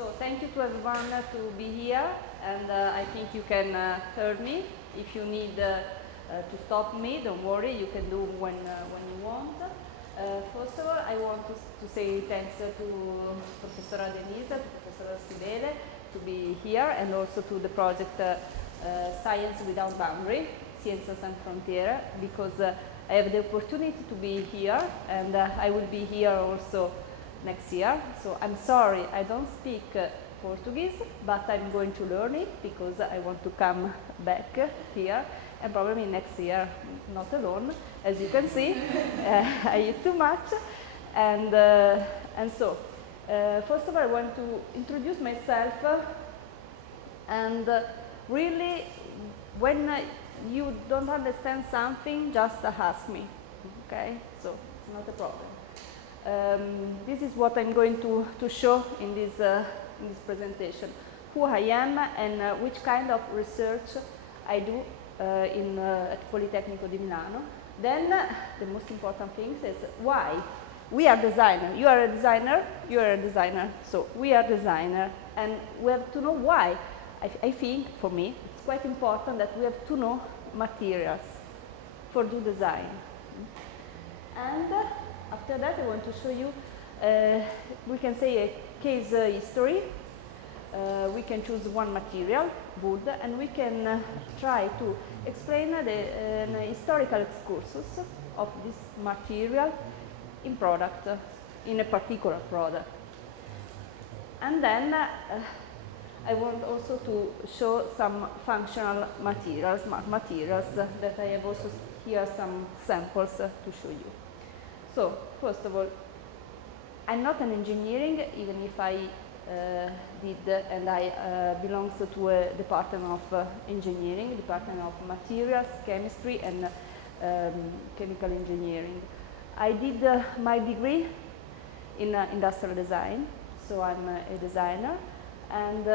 So thank you to everyone to be here, and I think you can hear me. If you need to stop me, don't worry, you can do when you want. First of all, I want to say thanks to Professore Denise, to Professore Cibele to be here, and also to the project Science Without Boundary, Scienza Senza Frontiere, because I have the opportunity to be here, and I will be here also next year. So I'm sorry, I don't speak Portuguese, but I'm going to learn it because I want to come back here, and probably next year, not alone, as you can see. I eat too much, and so first of all, I want to introduce myself, and really, when you don't understand something, just ask me, okay? So it's not a problem. This is what I'm going to show in this presentation, who I am and which kind of research I do at Poli Tecnico di Milano. Then the most important thing is why. We are designers. You are a designer, you are a designer. So we are designer, and we have to know why. I think, for me, it's quite important that we have to know materials for do design. And after that, I want to show you, we can say a case history. We can choose one material, wood, and we can try to explain an historical excursus of this material in product, in a particular product. And then I want also to show some functional materials, that I have also here some samples to show you. So, first of all, I'm not an engineering, even if I did, and I belong to a department of engineering, department of materials, chemistry, and chemical engineering. I did my degree in industrial design, so I'm a designer, and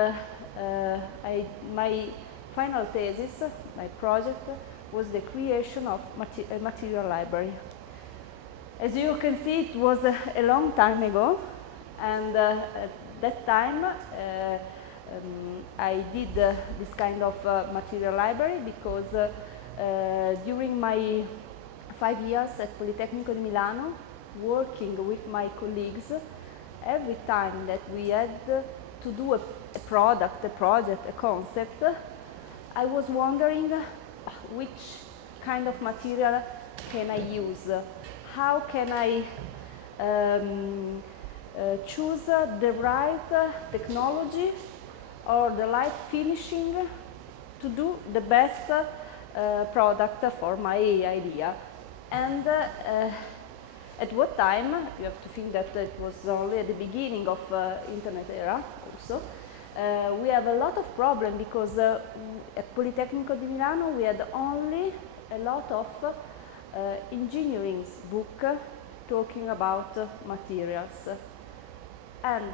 my final thesis, my project, was the creation of a material library. As you can see, it was a long time ago, and at that time I did this kind of material library because during my 5 years at Poli Tecnico di Milano, working with my colleagues, every time that we had to do a product, a project, a concept, I was wondering which kind of material can I use? How can I choose the right technology or the right finishing to do the best product for my idea? And at what time, you have to think that it was only at the beginning of internet era also, we have a lot of problem because at Poli Tecnico di Milano we had only a lot of engineering book talking about materials, and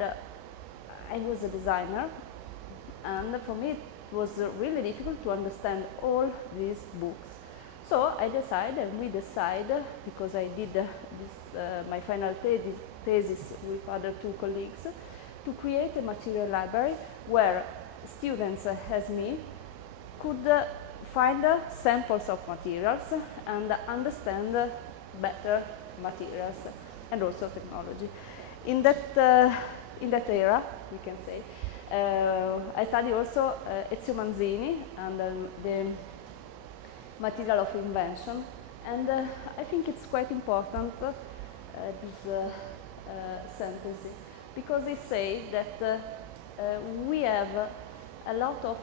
I was a designer, and for me it was really difficult to understand all these books. So I decided, and we decided, because I did this, my final thesis with other 2 colleagues, to create a material library where students as me could find samples of materials and understand better materials and also technology. In that era, we can say, I studied also Ezio Manzini and the material of invention, and I think it's quite important, this sentence, because they say that we have a lot of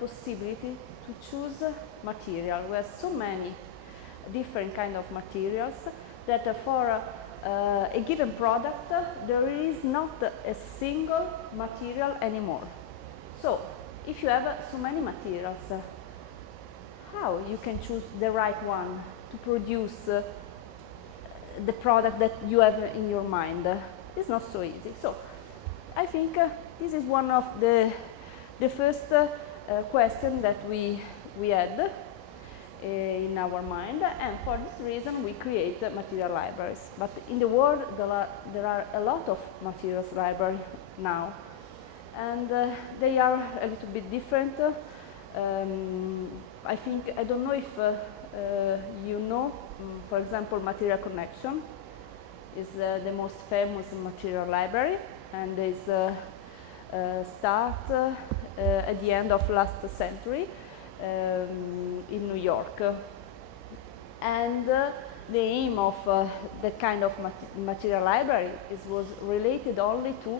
possibility to choose material. We have so many different kind of materials that for a given product there is not a single material anymore. So if you have so many materials, how you can choose the right one to produce the product that you have in your mind? It's not so easy. So I think this is one of the first question that we had in our mind, and for this reason we create material libraries. But in the world there are a lot of materials library now, and they are a little bit different. I think, I don't know if you know, for example, Material Connection is the most famous material library, and is start at the end of last century in New York. And the aim of that kind of material library was related only to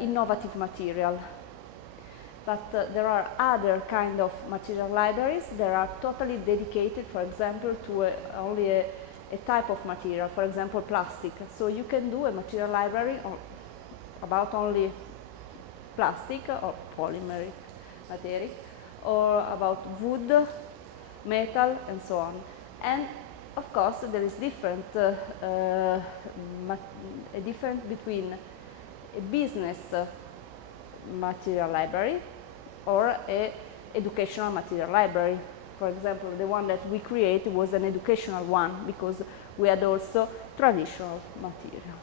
innovative material. But there are other kind of material libraries that are totally dedicated, for example, to only a type of material, for example, plastic. So you can do a material library about only plastic or polymer material, or about wood, metal, and so on. And of course, there is a difference between a business material library or a educational material library. For example, the one that we created was an educational one because we had also traditional material.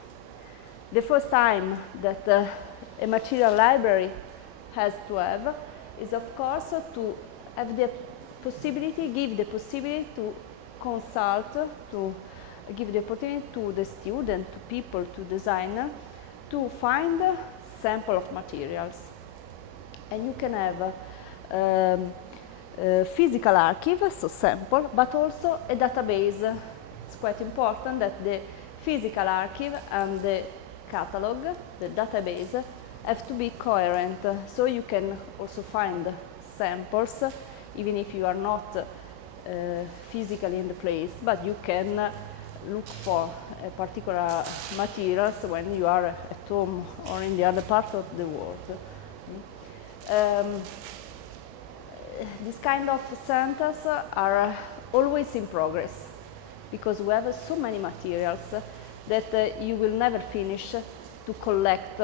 The first time that a material library has to have is, of course, to have the possibility, give the possibility to consult, to give the opportunity to the student, to people, to designer, to find a sample of materials. And you can have a physical archive, so sample, but also a database. It's quite important that the physical archive and the catalog, the database, have to be coherent. So you can also find samples, even if you are not physically in the place, but you can look for a particular materials when you are at home or in the other part of the world. This kind of centers are always in progress because we have so many materials that you will never finish to collect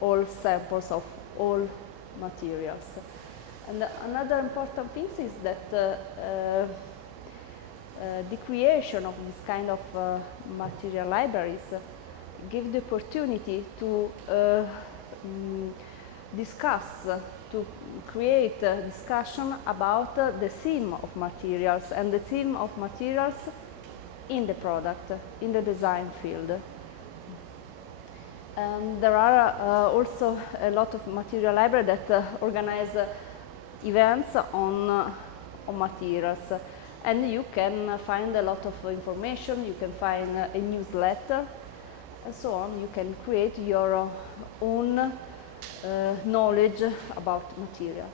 all samples of all materials. And another important thing is that the creation of this kind of material libraries give the opportunity to discuss, to create a discussion about the theme of materials and the theme of materials in the product, in the design field. And there are also a lot of material libraries that organize events on materials. And you can find a lot of information, you can find a newsletter, and so on. You can create your own knowledge about material.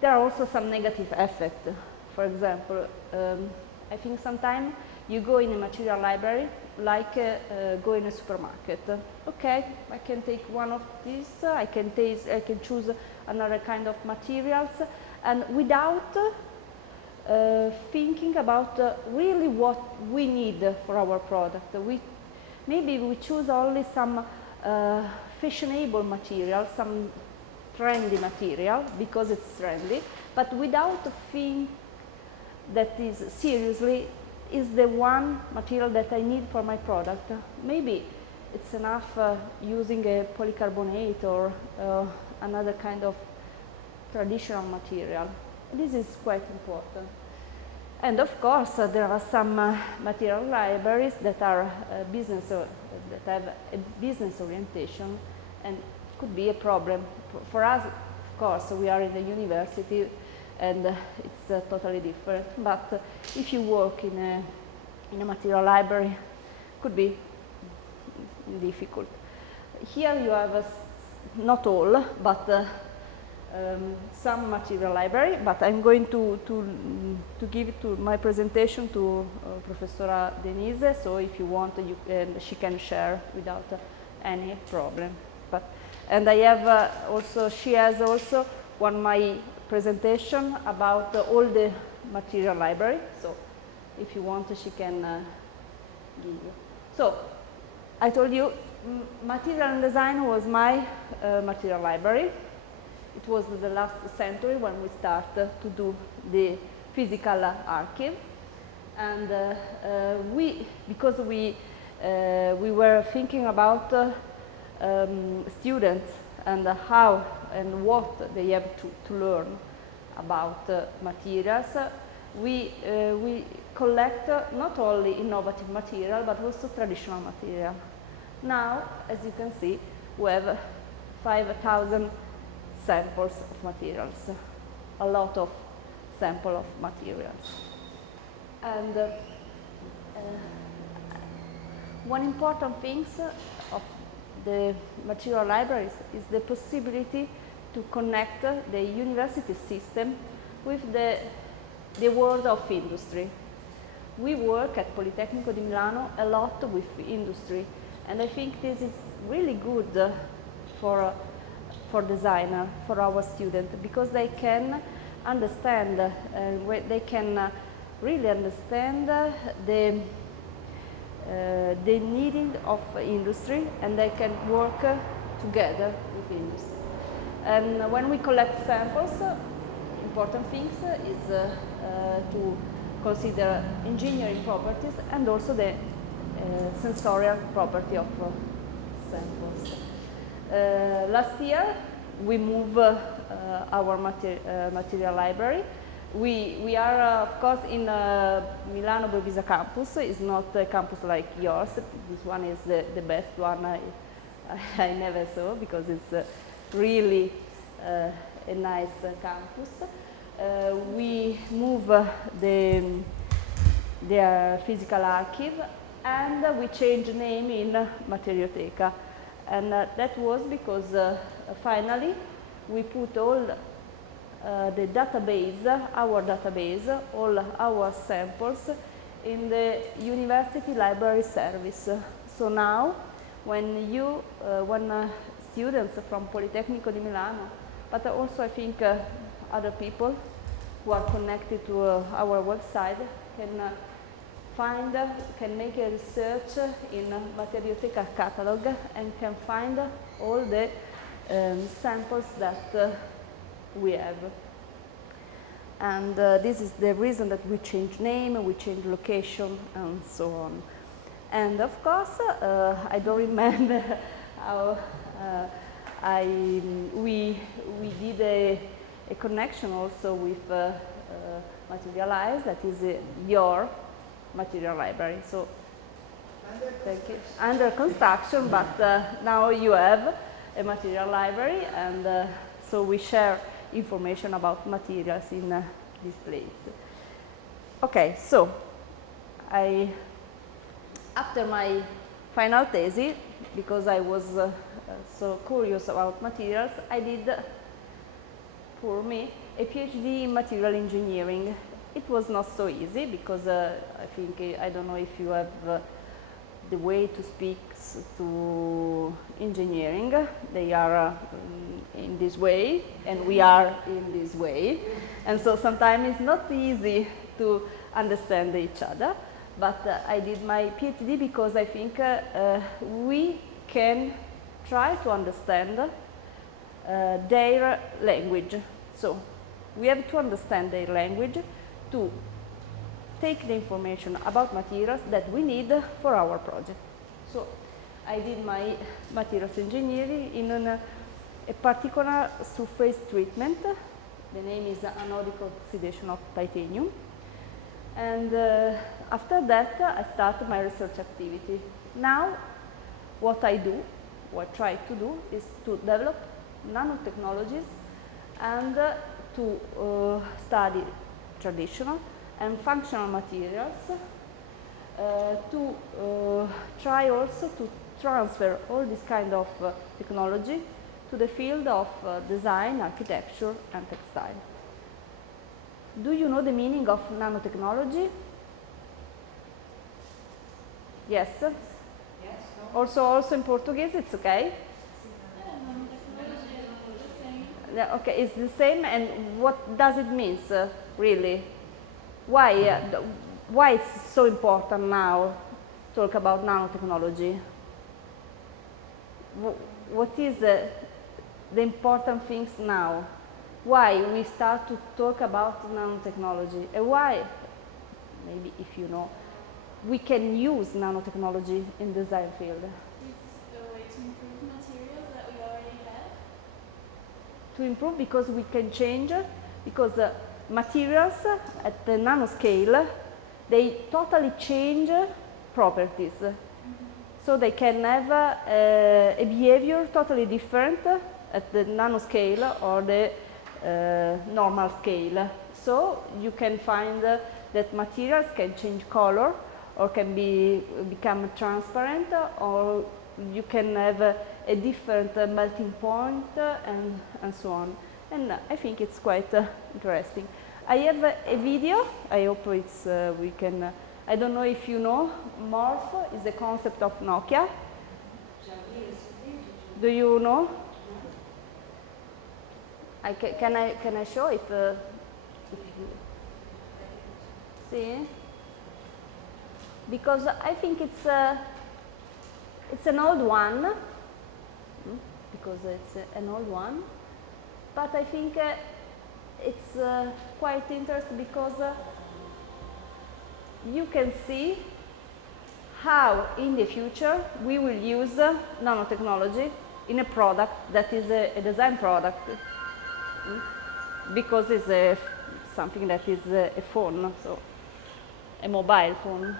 There are also some negative effects. For example, I think sometimes you go in a material library like go in a supermarket. Okay, I can take one of these, I can choose another kind of materials, and without thinking about really what we need for our product. Maybe we choose only some fashionable material, some trendy material because it's trendy, but without think that is seriously is the one material that I need for my product. Maybe it's enough using a polycarbonate or another kind of traditional material. This is quite important. And of course, there are some material libraries that are that have a business orientation, and could be a problem. For us, of course, we are in the university, and it's totally different. But if you work in a material library, it could be difficult. Here you have not all, but some material library, but I'm going to give it to my presentation to Professore Denise, so if you want, she can share without any problem. And I have also, she has also my presentation about all the material library, so if you want, she can give you. So, I told you, material and design was my material library. It was the last century when we started to do the physical archive, and because we were thinking about students and how and what they have to learn about materials, we collect not only innovative material but also traditional material. Now, as you can see, we have 5,000 samples of materials, a lot of sample of materials. And one important thing of the material libraries is the possibility to connect the university system with the world of industry. We work at Poli Tecnico di Milano a lot with industry, and I think this is really good for designer, for our students, because they can understand, they can really understand the needing of industry, and they can work together with industry. And when we collect samples, important things is to consider engineering properties and also the sensorial property of samples. Last year we moved our material library. We are of course in Milano Bovisa campus. It's not a campus like yours. This one is the best one I never saw, because it's really a nice campus. We move the physical archive, and we change name in Materiali. And that was because finally we put all the database, all our samples in the university library service. So now when students from Poli Tecnico di Milano, but also I think other people who are connected to our website can make a research in Materiali catalog and can find all the samples that we have. And this is the reason that we change name, we change location, and so on. And of course, I don't remember how we did a connection also with Materiali, that is your material library. So thank you. Under construction, but now you have a material library, and so we share information about materials in this place. Okay, so after my final thesis, because I was so curious about materials, I did, for me, a PhD in material engineering. It was not so easy because I think, I don't know if you have the way to speak to engineering. They are in this way and we are in this way. And so sometimes it's not easy to understand each other. But I did my PhD because I think we can try to understand their language. So we have to understand their language to take the information about materials that we need for our project. So I did my materials engineering in a particular surface treatment. The name is anodic oxidation of titanium. And after that, I started my research activity. Now, what I try to do is to develop nanotechnologies and to study traditional and functional materials, to try also to transfer all this kind of technology to the field of design, architecture, and textile. Do you know the meaning of nanotechnology? Yes? Yes. No. Also in Portuguese, it's okay? Yeah, okay, it's the same. And what does it mean, really? Why it's so important now to talk about nanotechnology? What is the important things now? Why we start to talk about nanotechnology, and why, maybe if you know, we can use nanotechnology in design field? It's a way to improve materials that we already have to improve because we can change, because materials at the nanoscale, they totally change properties. So they can have a behavior totally different at the nanoscale or the normal scale. So you can find that materials can change color or can become transparent, or you can have a different melting point and so on. And I think it's quite interesting. I have a video. I hope it's we can. I don't know if you know. Morph is the concept of Nokia. Do you know? Can I show it? See? Because I think it's an old one. Because it's an old one. But I think it's quite interesting because you can see how in the future we will use nanotechnology in a product that is a design product, because it's something that is a phone, so a mobile phone,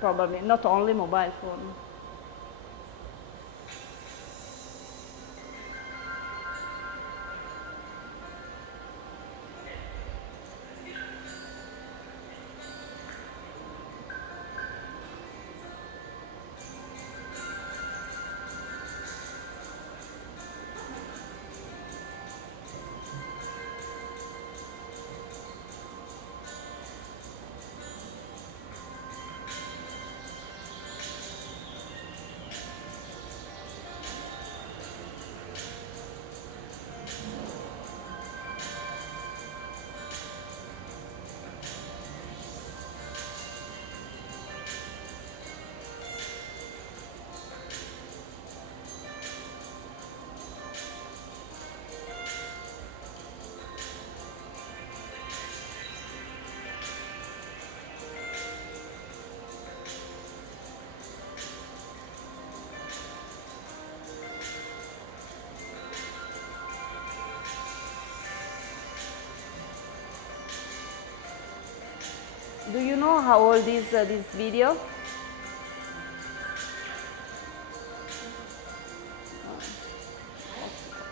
probably, not only mobile phone. Do you know how old is this video?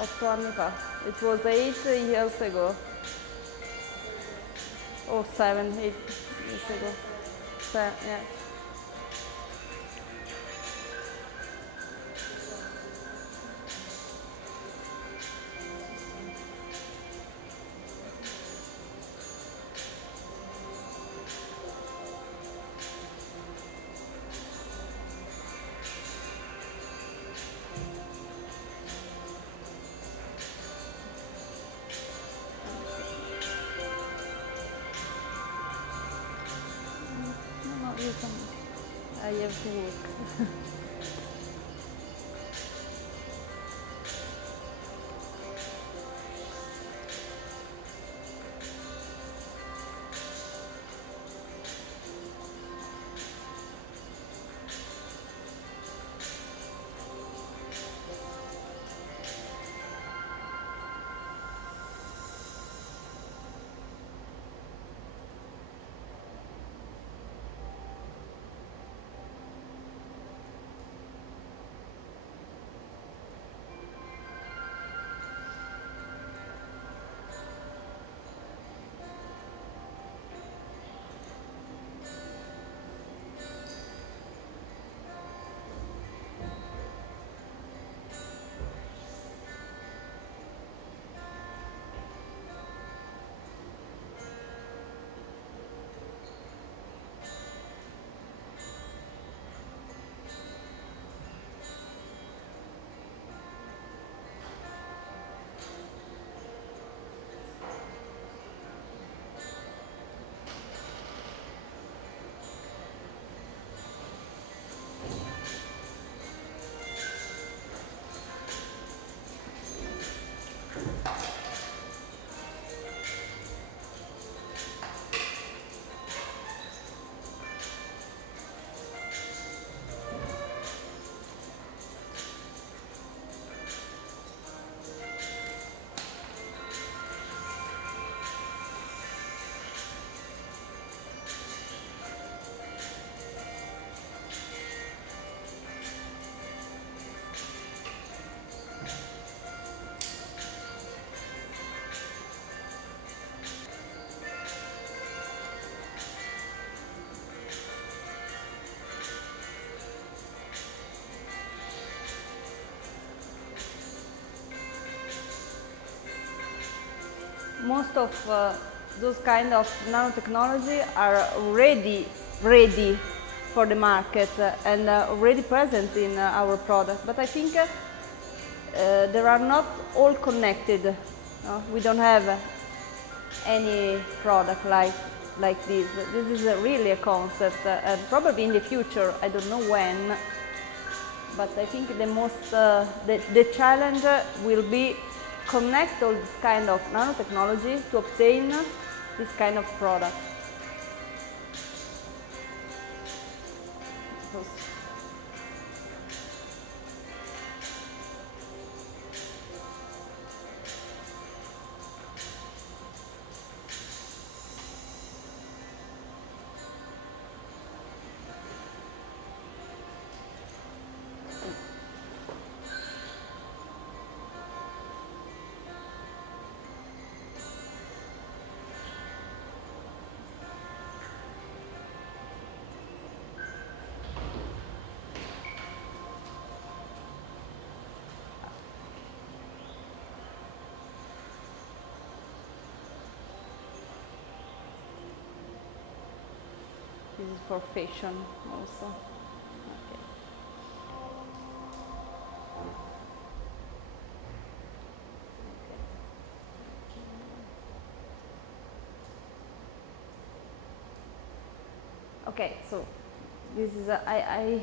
8 anni fa. It was 8 years ago. Or 7, 8 years ago. Yeah. I have to work. most of those kind of nanotechnology are already ready for the market and already present in our product. But I think they are not all connected. We don't have any product like this. This is really a concept, and probably in the future, I don't know when, but I think the challenge will be connect all this kind of nanotechnology to obtain this kind of product. This is for fashion also. Okay, so this is I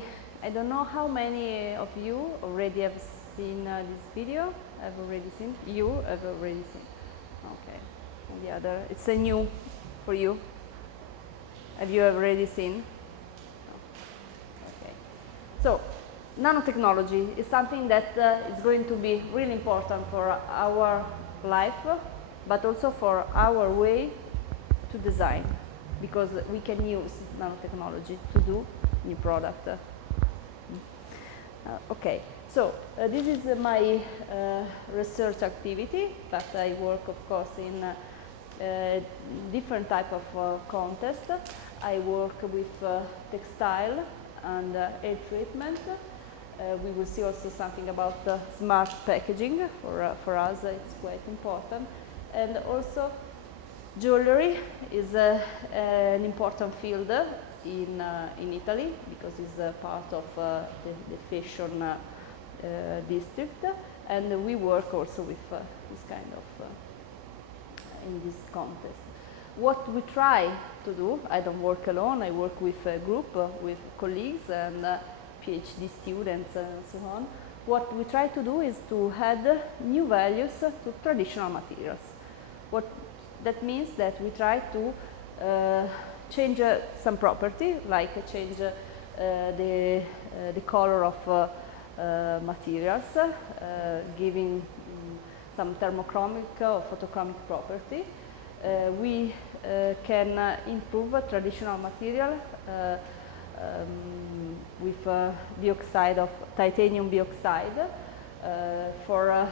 don't know how many of you already have seen this video. I've already seen. You have already seen. Okay, and the other, it's a new for you. Have you already seen? Okay. So, nanotechnology is something that is going to be really important for our life, but also for our way to design, because we can use nanotechnology to do new product. Okay, so this is my research activity, but I work, of course, in different type of contest. I work with textile and air treatment. We will see also something about smart packaging. For us, it's quite important. And also, jewelry is an important field in Italy, because it's part of the fashion district. And we work also with this kind of in this contest. What we try to do, I don't work alone, I work with a group, with colleagues and PhD students and so on. What we try to do is to add new values to traditional materials. What that means that we try to change some property, like change the color of materials, giving some thermochromic or photochromic property. We can improve traditional material with dioxide of titanium dioxide for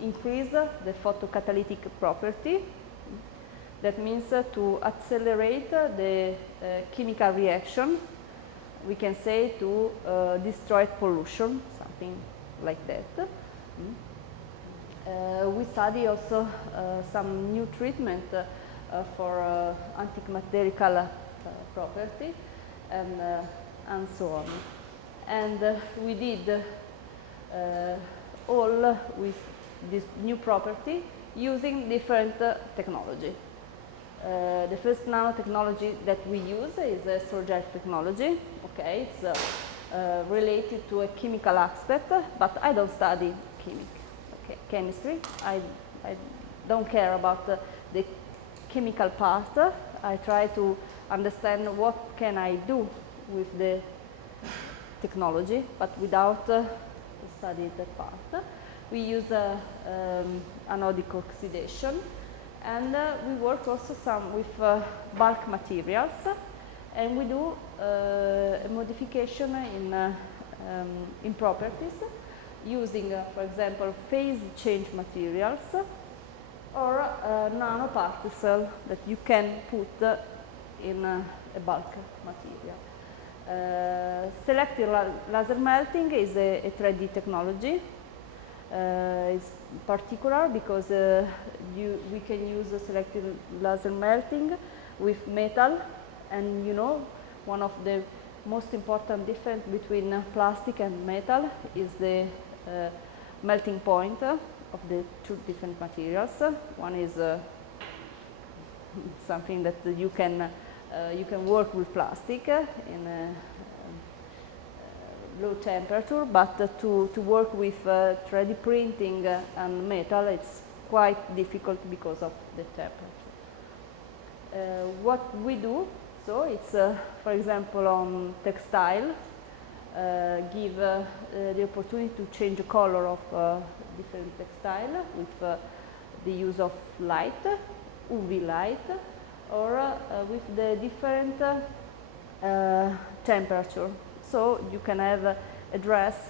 increase the photocatalytic property. That means to accelerate the chemical reaction. We can say to destroy pollution, something like that. We study also some new treatment for antimaterial property and so on. And we did all with this new property using different technology. The first nanotechnology that we use is a surgel technology. Okay, it's related to a chemical aspect, but I don't study chemistry. I don't care about the chemical part. I try to understand what can I do with the technology, but without studying that part. We use anodic oxidation, and we work also some with bulk materials, and we do a modification in properties using, for example, phase change materials or nanoparticles that you can put in a bulk material. Selective laser melting is a 3D technology. is particular because we can use selective laser melting with metal, and you know, one of the most important difference between plastic and metal is the melting point of the two different materials. One is something that you can work with plastic in a low temperature, but to work with 3D printing and metal, it's quite difficult because of the temperature. What we do, so it's for example on textile, give the opportunity to change the color of different textile with the use of light, UV light, or with the different temperature. So you can have a dress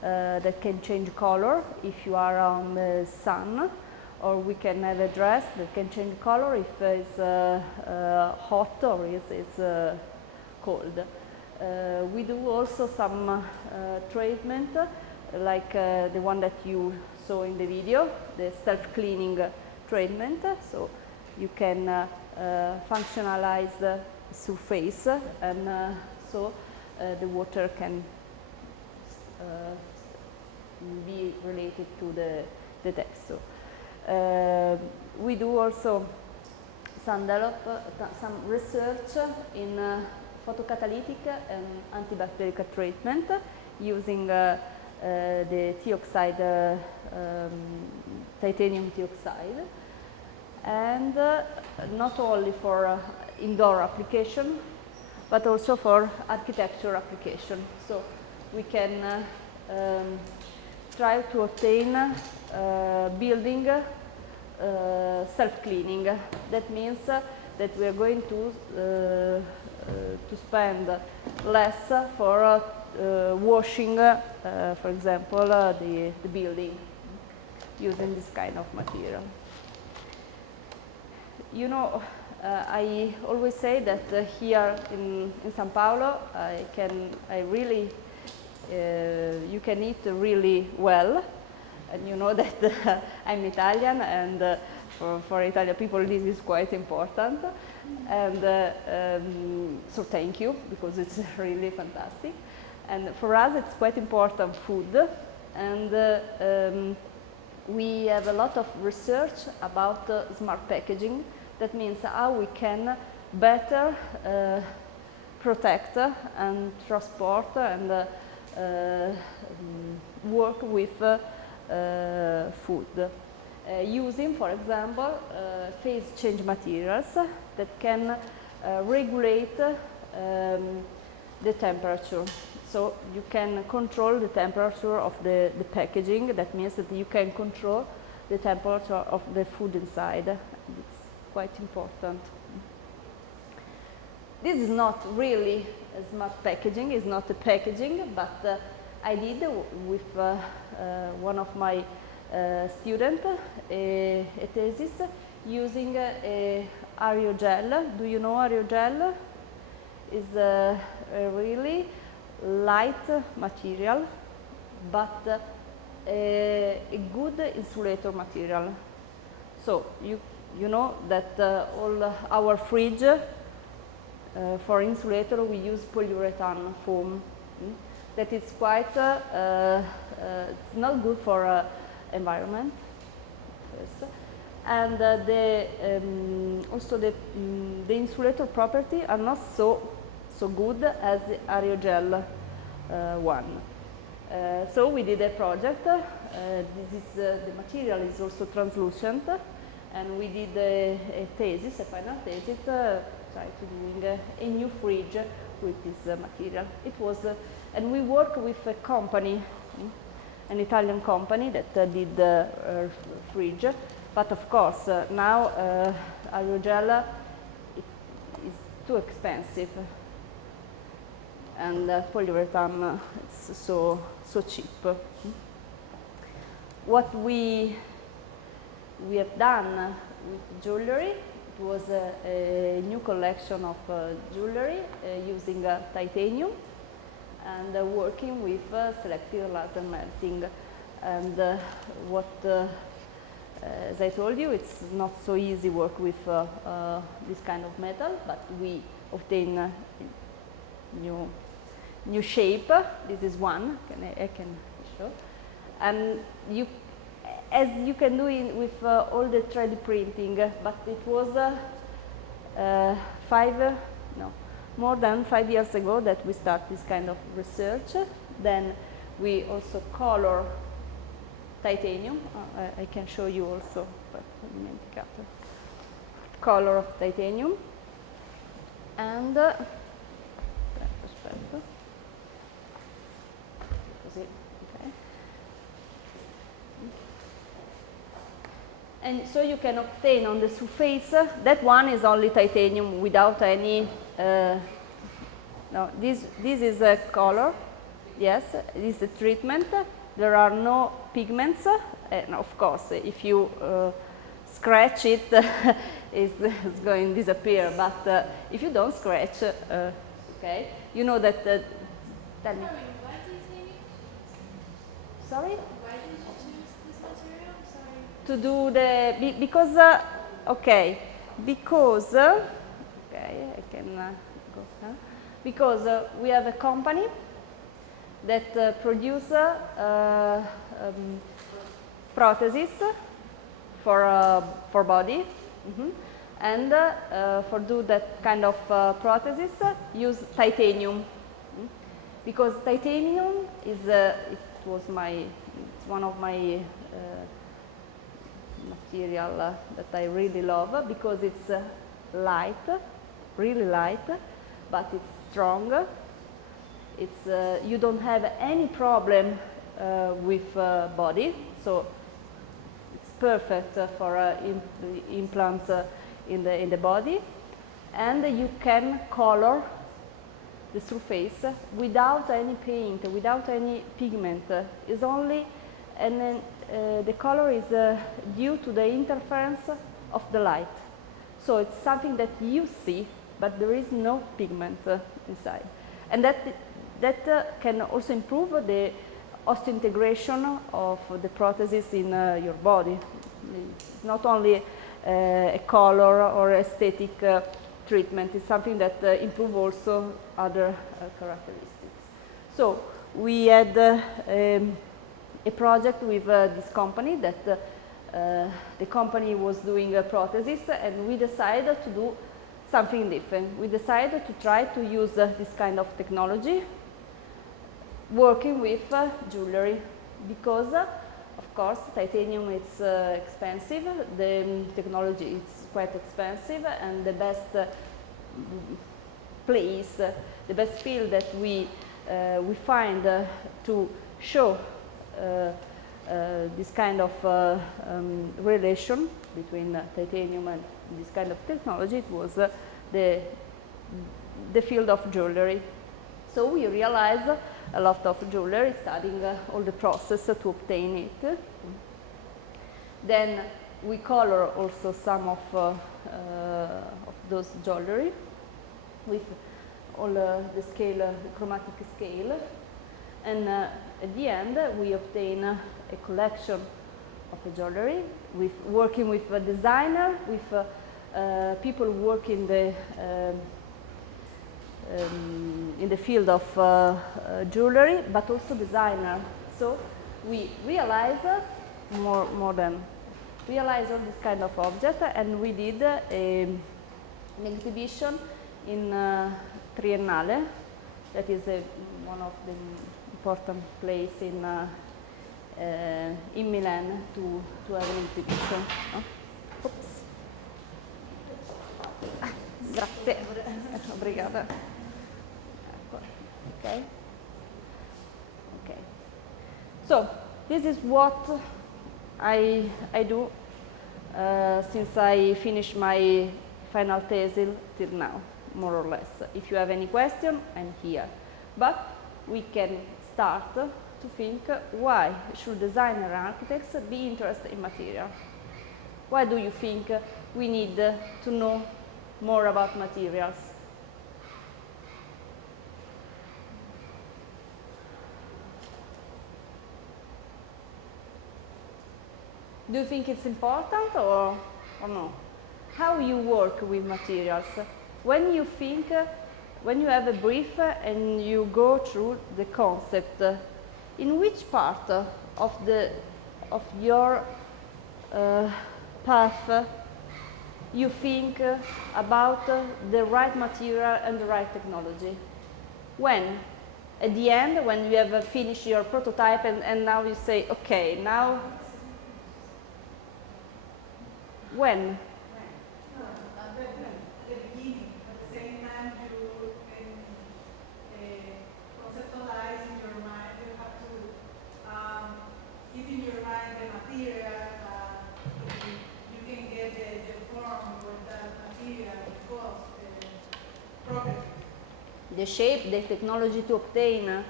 that can change color if you are on the sun, or we can have a dress that can change color if it's hot or it's cold. We do also some treatment like the one that you saw in the video, the self-cleaning treatment. So you can functionalize the surface, and so the water can be related to the texture. We do also some research in photocatalytic and antibacterial treatment using the dioxide, titanium dioxide, and not only for indoor application, but also for architecture application. So we can try to obtain building self-cleaning. That means that we are going to spend less for washing, for example, the building using this kind of material. You know, I always say that here in São Paulo, you can eat really well, and you know that I'm Italian, and for Italian people this is quite important, and so thank you, because it's really fantastic. And for us it's quite important food, and we have a lot of research about smart packaging. That means how we can better protect and transport and work with food, using, for example, phase change materials that can regulate the temperature. So you can control the temperature of the packaging. That means that you can control the temperature of the food inside. It's quite important. This is not really a smart packaging, it's not a packaging, but I did with one of my students a thesis using aerogel. Do you know aerogel? It's a really light material, but a good insulator material. So you know that all our fridge, for insulator we use polyurethane foam. That is quite, it's not good for environment. First. And also the insulator property are not so good as the aerogel one. So we did a project. The material is also translucent, and we did a thesis, a final thesis, try to doing a new fridge with this material. It was, and we worked with a company, an Italian company that did the fridge. But of course, now aerogel is too expensive, and polyurethane is so cheap. What we have done with jewelry, it was a new collection of jewelry using titanium and working with selective laser melting. And as I told you, it's not so easy work with this kind of metal, but we obtain new shape. This is one, I can show. And as you can do with all the 3D printing, but it was more than 5 years ago that we start this kind of research. Then we also color titanium. I can show you also color of titanium. And and so you can obtain on the surface, that one is only titanium without any, no, this is a color, yes, this is a treatment. There are no pigments, and of course, if you scratch it, it's going to disappear, but if you don't scratch, okay, you know that, tell me. Why titanium? Sorry? Why did you choose this material? Sorry. To do the, because, okay, because, okay, I can go, because we have a company that produce prostheses for body, and for do that kind of prostheses use titanium, because titanium is it's one of my material that I really love, because it's light, really light, but it's strong. It's you don't have any problem with body, so it's perfect for implant in the body, and you can color the surface without any paint, without any pigment. It's only, and then the color is due to the interference of the light. So it's something that you see, but there is no pigment inside, and that can also improve the osseointegration of the prosthesis in your body. It's not only a color or aesthetic treatment, it's something that improves also other characteristics. So we had a project with this company that the company was doing a prosthesis, and we decided to do something different. We decided to try to use this kind of technology working with jewelry, because of course titanium is expensive, the technology is quite expensive, and the best place, the best field that we find to show this kind of relation between titanium and this kind of technology, it was the field of jewelry. So we realized a lot of jewelry, studying all the process to obtain it. Then we color also some of those jewelry with all the scale, the chromatic scale, and at the end we obtain a collection of the jewelry, with working with a designer, with people working in the field of jewelry, but also designer. So we realize more than realize all this kind of object, and we did an exhibition in Triennale, that is one of the important place in Milan to have an exhibition. Oops. Grazie. Obrigada. Okay. Okay. So this is what I do since I finished my final thesis till now, more or less. If you have any question, I'm here. But we can start to think, why should designers and architects be interested in material? Why do you think we need to know more about materials? Do you think it's important or no? How you work with materials? When you think, when you have a brief and you go through the concept, in which part of your path you think about the right material and the right technology? When? At the end, when you have finished your prototype and now you say, okay, now, when? At the beginning, at the same time you can conceptualize in your mind, you have to keep in your mind the material, you can get the form with that material, cost, property. The shape, the technology to obtain.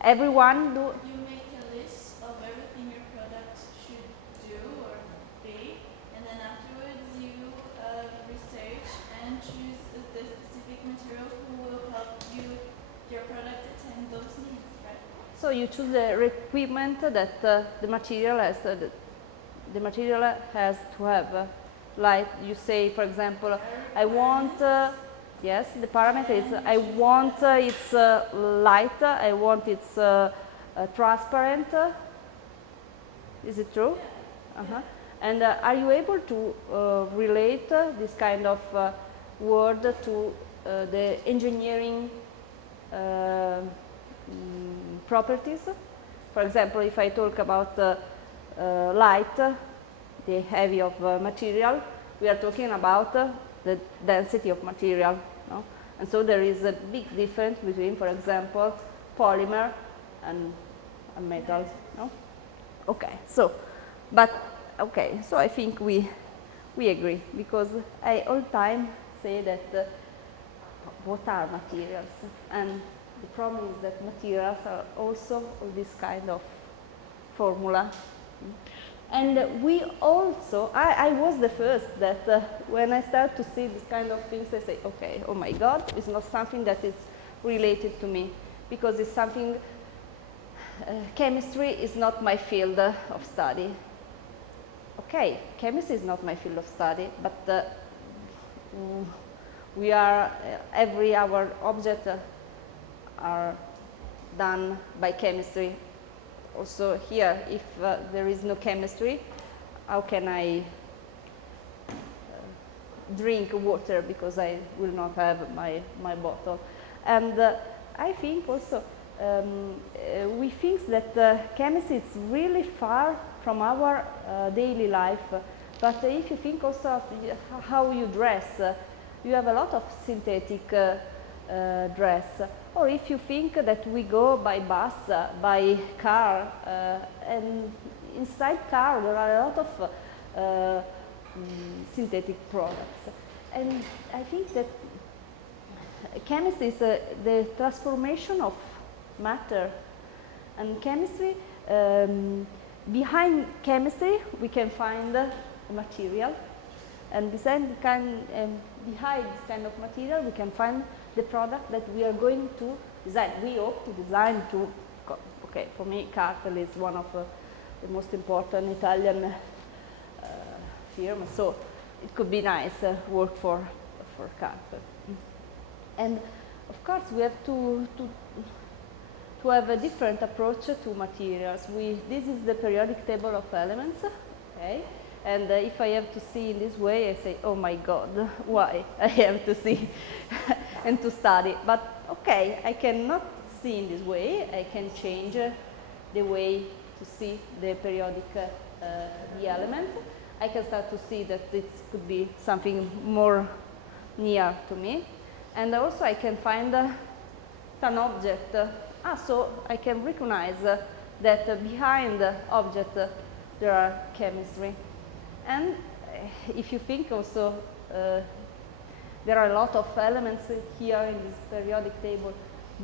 Everyone do. You make a list of everything your product should do or be, and then afterwards you research and choose the specific material who will help you, your product attain those needs, right? So you choose the equipment that the material has to have. Like you say, for example, I want. Yes, the parameter is I want it's light, I want it's transparent. Is it true? Uh-huh. And are you able to relate this kind of word to the engineering properties? For example, if I talk about light, the heavy of material, we are talking about the density of material. No? And so there is a big difference between, for example, polymer and metal. No? Okay, so, so I think we agree, because I all time say that what are materials? And the problem is that materials are also all this kind of formula. And we also, I was the first that when I start to see this kind of things, I say, okay, oh my God, it's not something that is related to me, because it's something, chemistry is not my field of study. Okay, chemistry is not my field of study, but we are, every our object are done by chemistry. Also here, if there is no chemistry, how can I drink water, because I will not have my bottle? And I think also we think that chemistry is really far from our daily life. But if you think also of how you dress, you have a lot of synthetic dress. Or if you think that we go by bus, by car, and inside car there are a lot of synthetic products. And I think that chemistry is the transformation of matter. And chemistry, behind chemistry we can find a material, and behind this kind of material we can find the product that we are going to design. We hope to design to, okay, for me Cartel is one of the most important Italian firms, so it could be nice work for Cartel. And of course we have to have a different approach to materials. This is the periodic table of elements, okay? And if I have to see in this way, I say, oh my God, why I have to see and to study? But okay, I cannot see in this way. I can change the way to see the periodic the element. I can start to see that it could be something more near to me. And also I can find an object. So I can recognize that behind the object there are chemistry. And if you think also, there are a lot of elements here in this periodic table,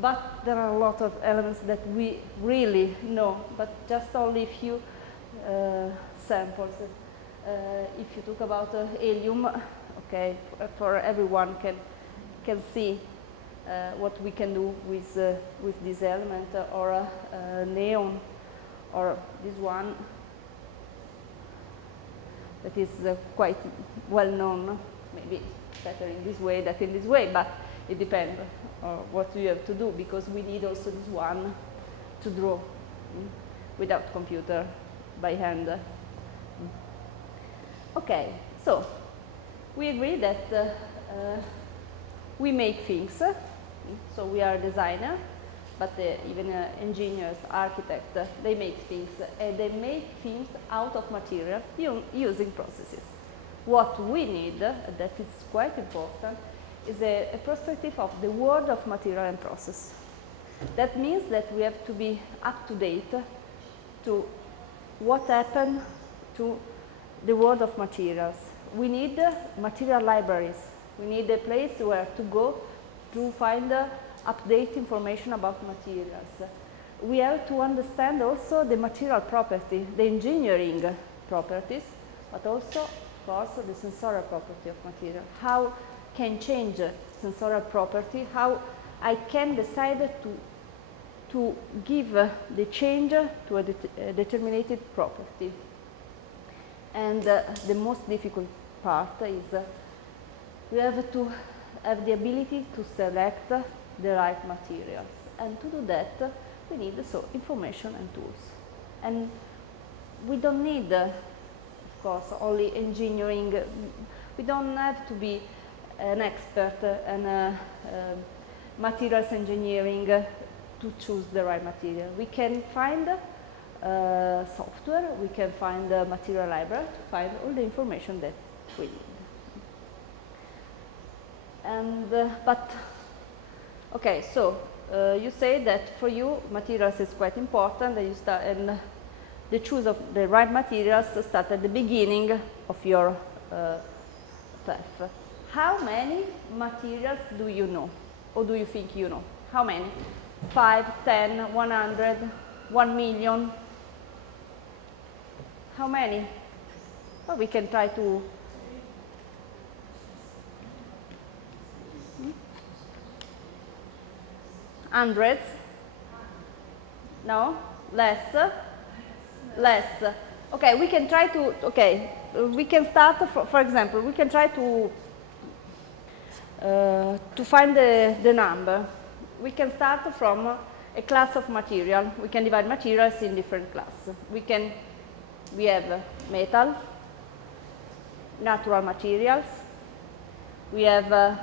but there are a lot of elements that we really know, but just only a few samples. If you talk about helium, okay, for everyone can see what we can do with this element, or neon, or this one. that is quite well known, maybe better in this way than in this way, but it depends on what you have to do, because we need also this one to draw without computer, by hand. Okay, so we agree that we make things, so we are a designer, but even engineers, architects, they make things, and they make things out of material using processes. What we need, that is quite important, is a perspective of the world of material and process. That means that we have to be up to date to what happened to the world of materials. We need material libraries. We need a place where to go to find update information about materials. We have to understand also the material property, the engineering properties, but also, of course, the sensorial property of material. How can change sensorial property, how I can decide to give the change to a determined property. And the most difficult part is we have to have the ability to select the right materials. And to do that, we need information and tools. And we don't need, of course, only engineering. We don't have to be an expert in materials engineering to choose the right material. We can find software, we can find a material library to find all the information that we need. And but okay, so you say that for you materials is quite important, and you start, and the choose of the right materials start at the beginning of your path. How many materials do you know, or do you think you know? How many? 5, 10, 100, 1 million? How many? Well, we can try to. Hundreds? No? Less? Less. Okay, we can try to, okay, we can start, for example, we can try to find the number. We can start from a class of material. We can divide materials in different classes. We have metal, natural materials, we have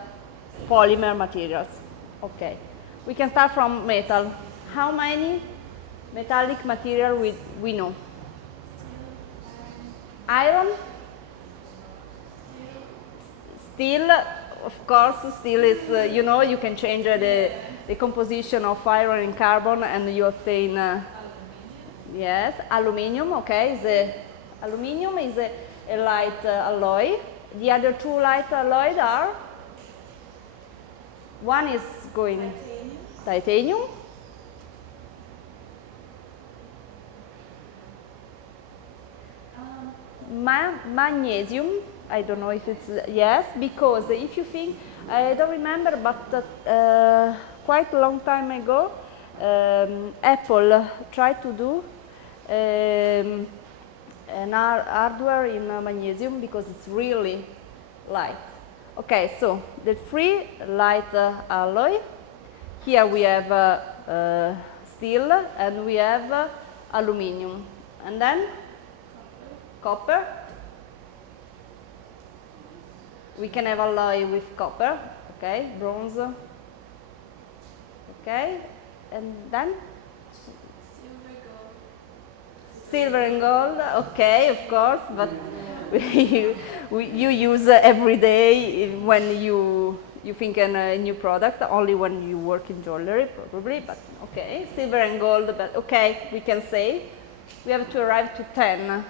polymer materials. Okay. We can start from metal. How many metallic material we know? Iron? Steel, of course, steel is, you know, you can change the composition of iron and carbon and you obtain, yes, aluminium, okay. Aluminium is a light alloy. The other two light alloys are, one is going titanium. Magnesium, I don't know if it's, yes, because if you think, I don't remember, but quite a long time ago, Apple tried to do an hardware in magnesium because it's really light. Okay, so the three light alloy. Here we have steel and we have aluminium, and then copper. We can have alloy with copper, okay, bronze, okay, and then silver and gold, okay, of course, but you use every day when you think in a new product, only when you work in jewelry probably, but okay, silver and gold, but okay, we can say we have to arrive to 10.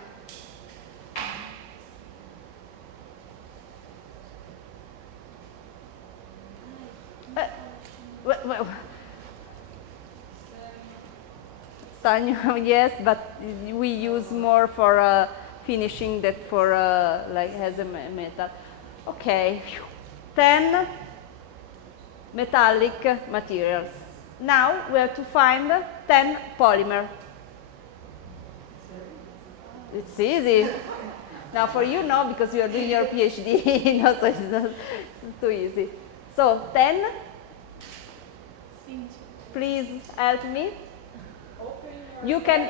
Yes, but we use more for finishing that for like as a metal. Okay, 10 metallic materials. Now we have to find 10 polymer. It's easy. Now for you, no, because you are doing your PhD, no, so it's not too easy. So 10, please help me. You can,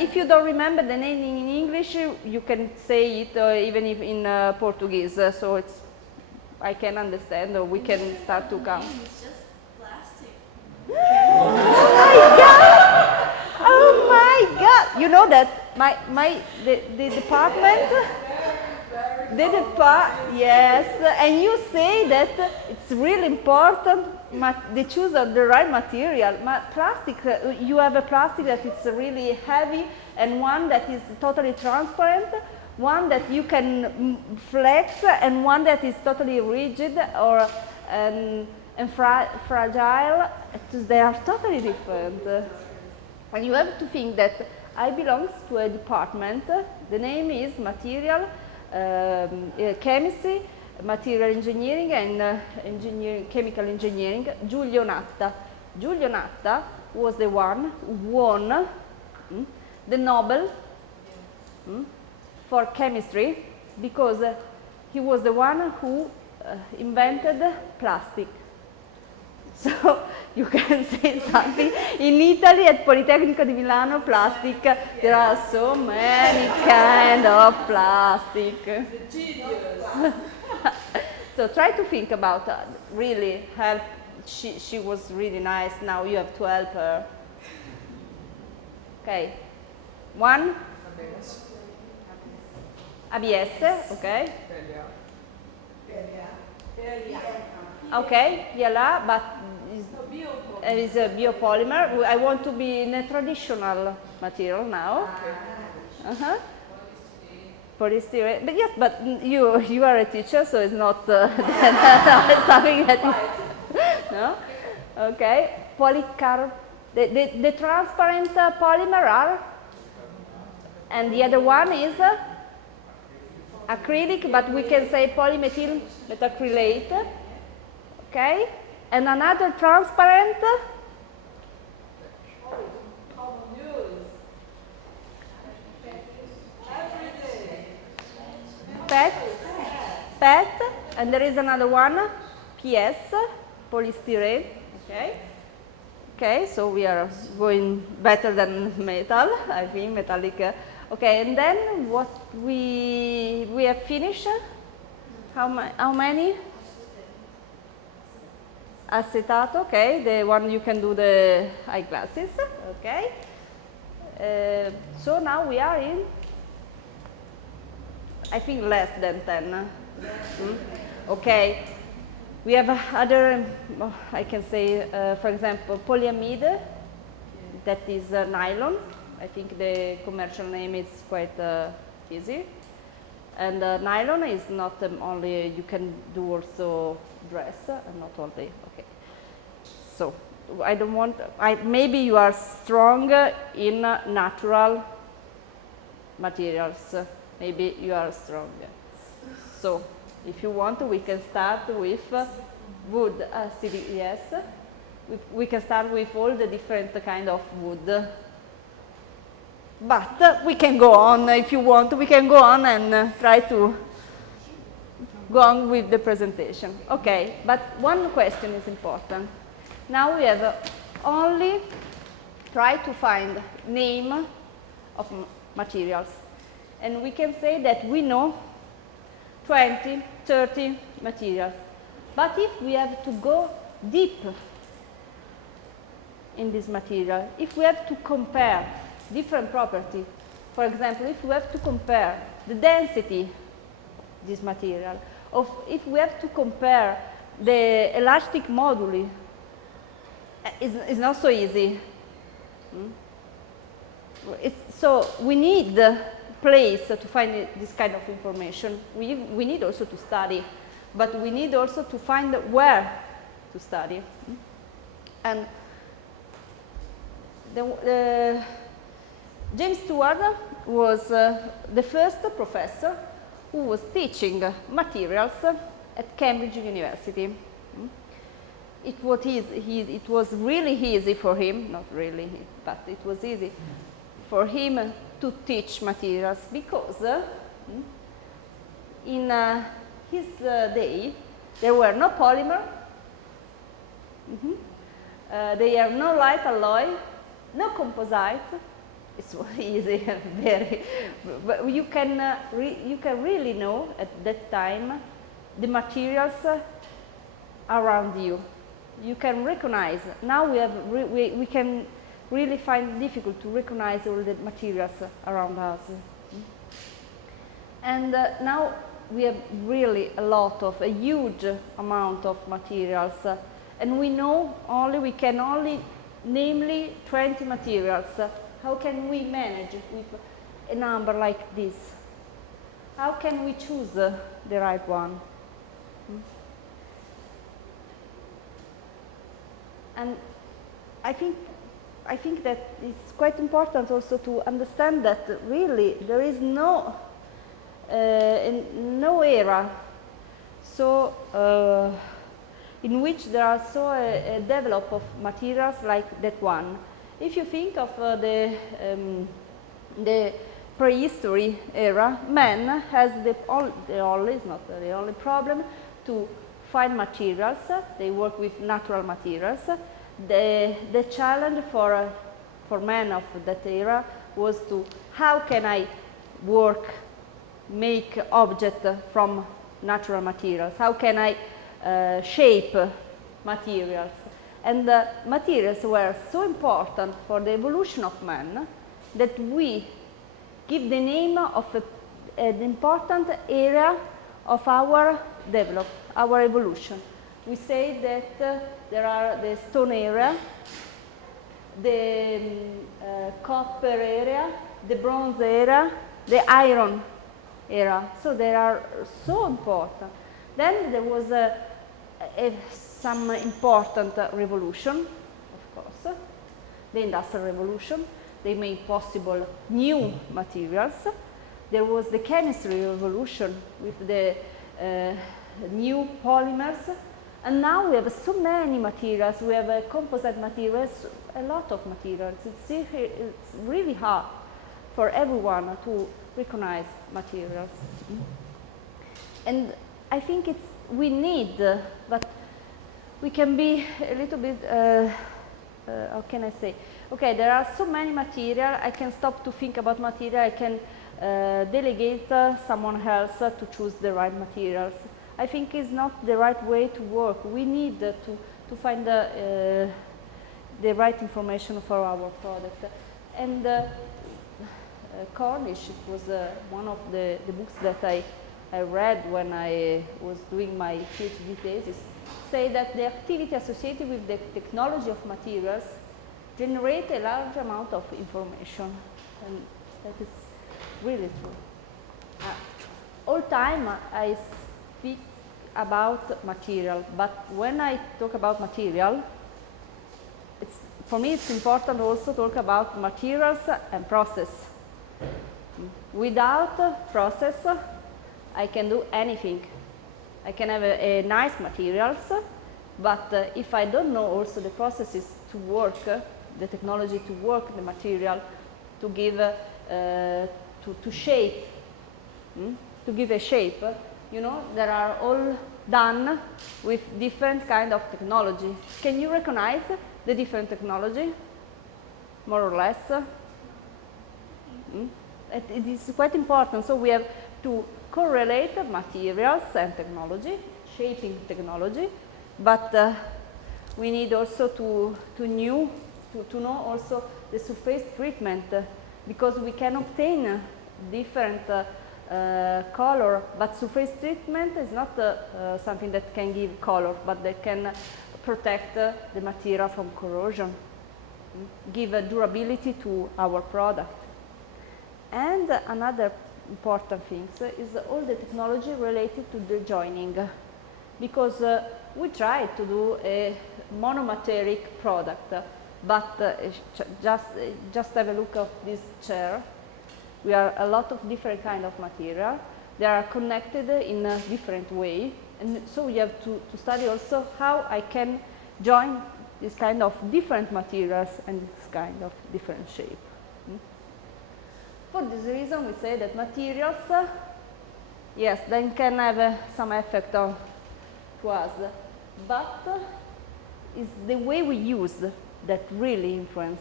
if you don't remember the name in English, you can say it even if in Portuguese. So it's, I can understand, or we can start to count. It's just plastic. Oh my God! Oh my God! You know that the department, yes, and you say that it's really important they choose the right material. Plastic, you have a plastic that is really heavy and one that is totally transparent, one that you can flex, and one that is totally rigid or and fragile. They are totally different. And you have to think that I belong to a department. The name is Material, Chemistry, Material Engineering, and Chemical Engineering. Giulio Natta. Giulio Natta was the one who won the Nobel for chemistry because he was the one who invented plastic. So you can say something. In Italy, at Poli Tecnico di Milano, plastic, there are so many kind of plastic. So try to think about really help. She was really nice. Now you have to help her. Okay. One. ABS. Okay. Okay. PLA, but it's a biopolymer. I want to be in a traditional material now. Polystyrene. But yes, but you are a teacher, so it's not something that is no. Okay. Polycarb. The transparent polymer are, and the other one is acrylic, but we can say polymethyl methacrylate. Okay. And another transparent. PET, and there is another one, PS, polystyrene. Okay. Okay, so we are going better than metal, I think, metallic. Okay, and then what we have finished? How many? Assetato, okay, the one you can do the eyeglasses. Okay. So now we are in, I think, less than 10. Okay. We have other, I can say, for example, polyamide, that is nylon. I think the commercial name is quite easy. And nylon is not only, you can do also dress, and not only, okay. So, I don't want, maybe you are strong in natural materials. Maybe you are strong. So, if you want, we can start with wood. Yes, we can start with all the different kind of wood. But we can go on, if you want, we can go on and try to go on with the presentation. Okay, but one question is important. Now we have only try to find name of materials. And we can say that we know 20, 30 materials. But if we have to go deep in this material, if we have to compare different properties, for example, if we have to compare the density of this material, or if we have to compare the elastic moduli, it's not so easy. So we need the place to find this kind of information. We need also to study, but we need also to find where to study. And James Stewart was the first professor who was teaching materials at Cambridge University. It was really easy for him, not really, but it was easy for him to teach materials because in his day, there were no polymer, there are no light alloy, no composite. It's easy, very, but you can really know at that time the materials around you. You can recognize. Now we can really find it difficult to recognize all the materials around us. And now we have really a huge amount of materials, and we can only name 20 materials. How can we manage with a number like this? How can we choose the right one? And I think that it's quite important also to understand that really there is no era in which there are a develop of materials like that one. If you think of the prehistory era, man has it's not the only problem to find materials. They work with natural materials. The challenge for man of that era was how can I make object from natural materials? How can I shape materials? And the materials were so important for the evolution of man that we give the name of an important area of our evolution. We say that there are the stone area, the copper area, the bronze era, the iron era. So they are so important. Then there was some important revolution, of course, the Industrial Revolution. They made possible new materials. There was the Chemistry Revolution with the new polymers. And now we have so many materials. We have composite materials, a lot of materials. It's really hard for everyone to recognize materials. And I think we need, but we can be a little bit, how can I say? Okay, there are so many materials. I can stop to think about material. I can delegate someone else to choose the right materials. I think it's not the right way to work. We need to find the right information for our product. And Cornish was one of the books that I read when I was doing my PhD thesis, say that the activity associated with the technology of materials generate a large amount of information, and that is really true. All time I speak about material, but when I talk about material, for me it's important also to talk about materials and process. Without process, I can do anything. I can have a nice materials, but if I don't know also the processes to work, the technology to work the material, to give, to shape, to give a shape, you know, they are all done with different kind of technology. Can you recognize the different technology, more or less? It is quite important. So we have to correlate materials and technology, shaping technology, but we need also to know also the surface treatment, because we can obtain different color, but surface treatment is not something that can give color, but that can protect the material from corrosion, give durability to our product. And another important thing is all the technology related to the joining, because we try to do a monomateric product, but just have a look at this chair. We are a lot of different kind of material. They are connected in a different way, and so we have to study also how I can join this kind of different materials and this kind of different shape. For this reason, we say that materials yes, then can have some effect on to us. But it's the way we use that really influence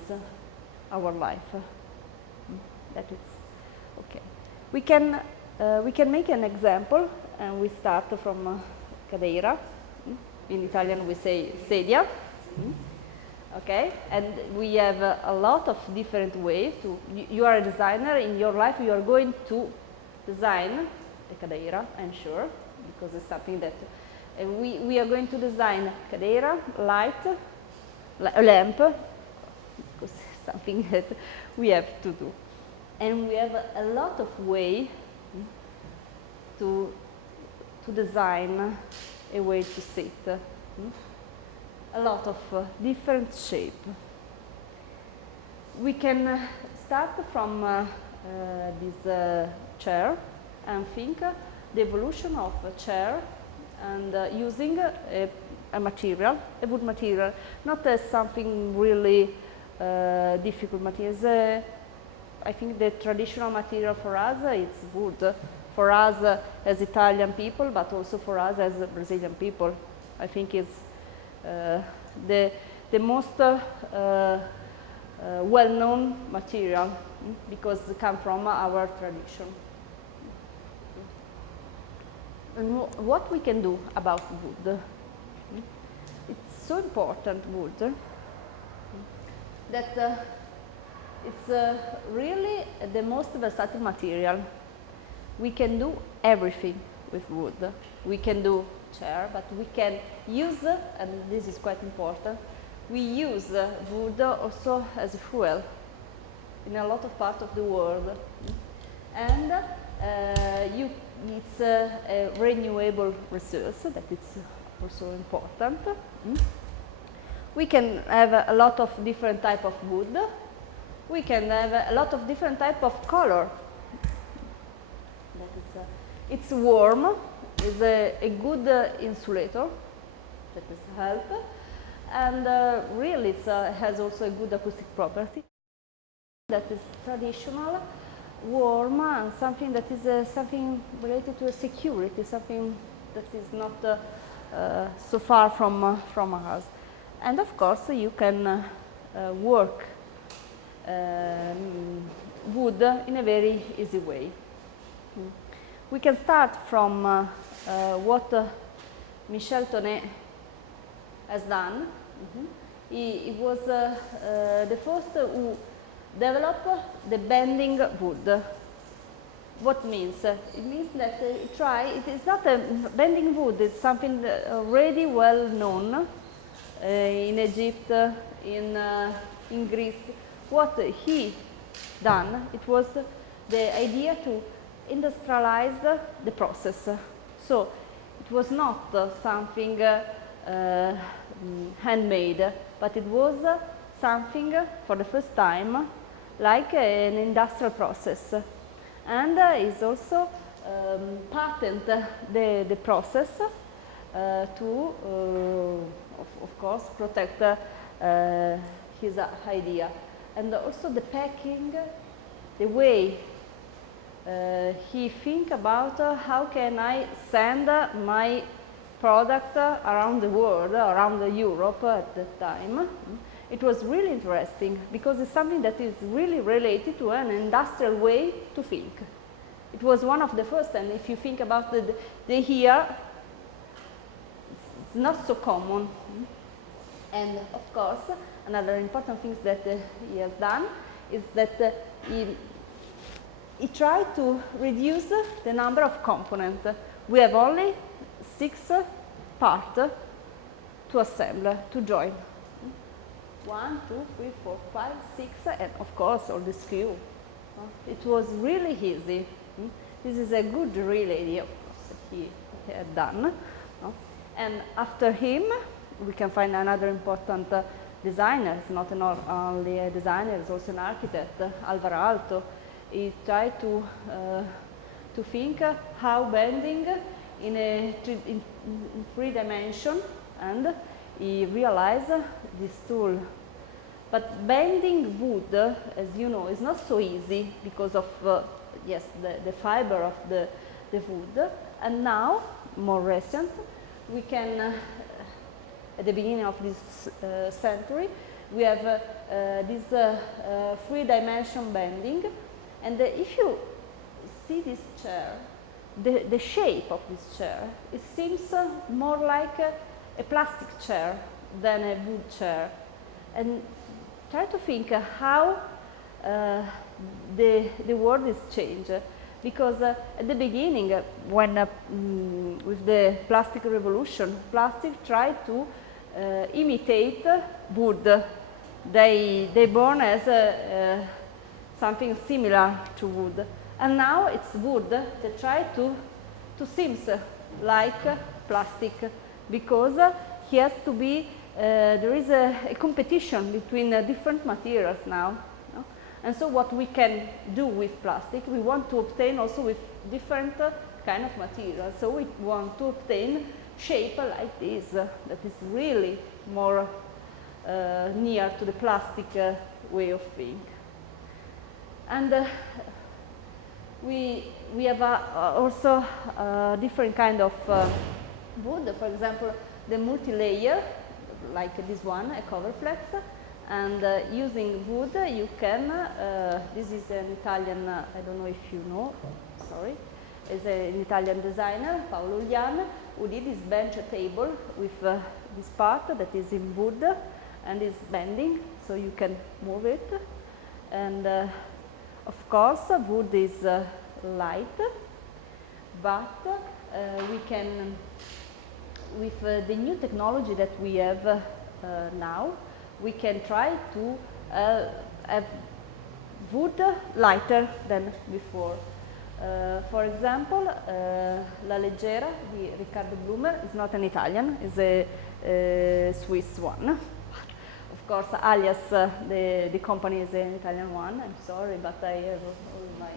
our life. That is okay. We can make an example, and we start from cadeira. In Italian we say sedia. Okay, and we have a lot of different ways to. You are a designer in your life. You are going to design the cadeira, I'm sure, because it's something that. And we are going to design cadeira, light, a lamp, because it's something that we have to do. And we have a lot of way to design a way to sit. A lot of different shape. We can start from this chair and think the evolution of a chair and using a material, a wood material, not as something really difficult material. I think the traditional material for us is wood. For us as Italian people, but also for us as Brazilian people, I think it's the most well-known material because it comes from our tradition. And what we can do about wood? It's so important, wood, that it's really the most versatile material. We can do everything with wood. We can do chair, but we can use, and this is quite important, we use wood also as a fuel in a lot of parts of the world. And it's a renewable resource that is also important. We can have a lot of different type of wood. We can have a lot of different type of color. That is, it's warm, is a good insulator, that is help, and really it has also a good acoustic property. That is traditional, warm, and something that is something related to security, something that is not so far from us. And of course you can work wood in a very easy way. We can start from what Michel Tonnet has done. He was the first who developed the bending wood. What means? It means that it is not a bending wood, it's something already well known in Egypt, in Greece. What he done, it was the idea to industrialize the process. So it was not something handmade, but it was something for the first time like an industrial process. And is also patent the process to, of course, protect his idea. And also the packing, the way he think about how can I send my product around the world, around Europe at that time. It was really interesting because it's something that is really related to an industrial way to think. It was one of the first, and if you think about the here, it's not so common. And of course, another important thing that he has done is that he tried to reduce the number of components. We have only 6 parts to assemble, to join. 1, 2, 3, 4, 5, 6, and of course all the screw. It was really easy. This is a good real idea, of course, he had done. And after him, we can find another important designer. It's not only a designer, he's also an architect, Alvar Aalto. He tried to think how bending in 3 dimensions, and he realized this tool. But bending wood, as you know, is not so easy because of yes, the fiber of the wood. And now, more recent, we can, at the beginning of this century, we have this three-dimension bending. And if you see this chair, the shape of this chair, it seems more like a plastic chair than a wood chair. And try to think how the world is changed. Because at the beginning, when with the plastic revolution, plastic tried to imitate wood. They born as something similar to wood. And now it's wood that try to seems like plastic, because he has to be, there is a competition between different materials now. No? And so what we can do with plastic, we want to obtain also with different kind of materials. So we want to obtain shape like this, that is really more near to the plastic way of thinking. And we have also different kind of wood. For example, the multi-layer, like this one, a coverflex. And using wood, you can, this is an Italian, I don't know if you know, sorry, is an Italian designer, Paolo Ulian, who did this bench table with this part that is in wood and is bending, so you can move it. And of course, wood is light, but we can, with the new technology that we have now, we can try to have wood lighter than before. For example, La Leggera di Riccardo Blumer is not an Italian, is a Swiss one. Of course, alias, the company is an Italian one, I'm sorry, but I have all my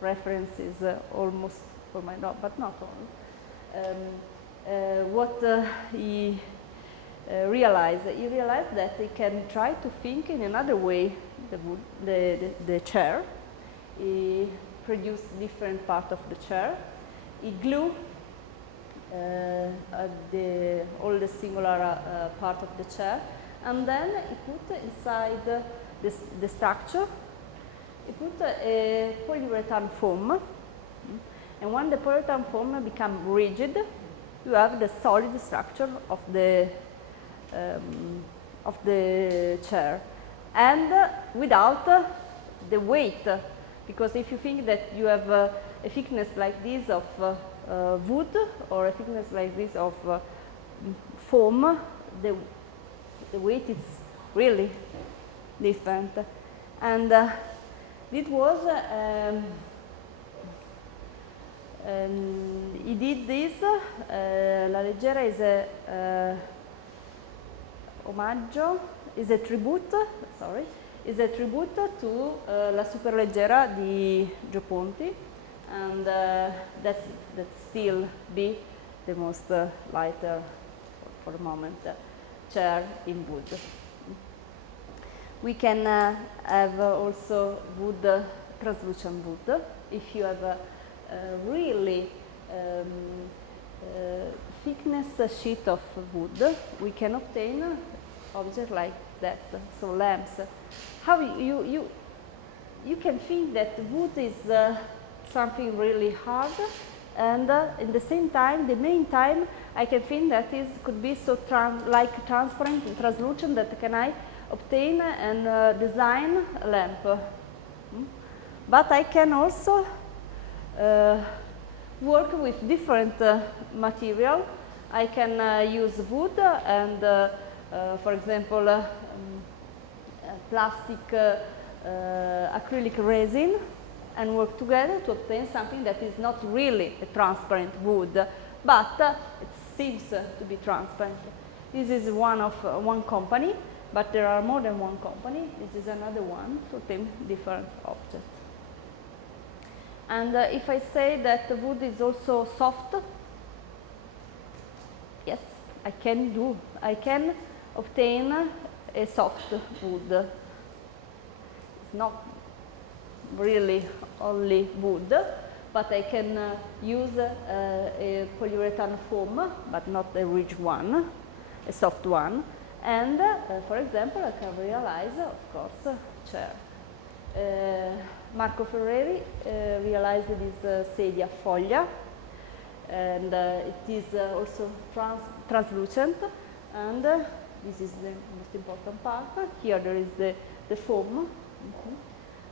references almost for my, but not all. What he realized that he can try to think in another way the chair. He produced different part of the chair. He glue all the singular part of the chair, and then he put inside the structure, he put a polyurethane foam. And when the polyurethane foam becomes rigid, you have the solid structure of the chair, and without the weight. Because if you think that you have a thickness like this of wood, or a thickness like this of foam, the weight is really different. And it was, he did this. La Leggera is a omaggio, is a tribute, sorry, is a tribute to La Superleggera di Gio Ponti, and that still be the most lighter, for the moment, chair in wood. We can have also wood, translucent wood. If you have a really thickness sheet of wood, we can obtain objects like that, so lamps. How you can think that wood is something really hard, and in the same time, the main time, I can think that it could be so like transparent and translucent that can I obtain and design a lamp. But I can also work with different material. I can use wood and, for example, plastic acrylic resin, and work together to obtain something that is not really a transparent wood, but it seems to be transparent. This is one company, but there are more than one company. This is another one to obtain different objects. And if I say that the wood is also soft, yes, I can obtain a soft wood. It's not really only wood, but I can use a polyurethane foam, but not a rigid one, a soft one. And, for example, I can realize, of course, chair. Marco Ferreri realized this sedia foglia, and it is also translucent, and this is the most important part. Here there is the foam,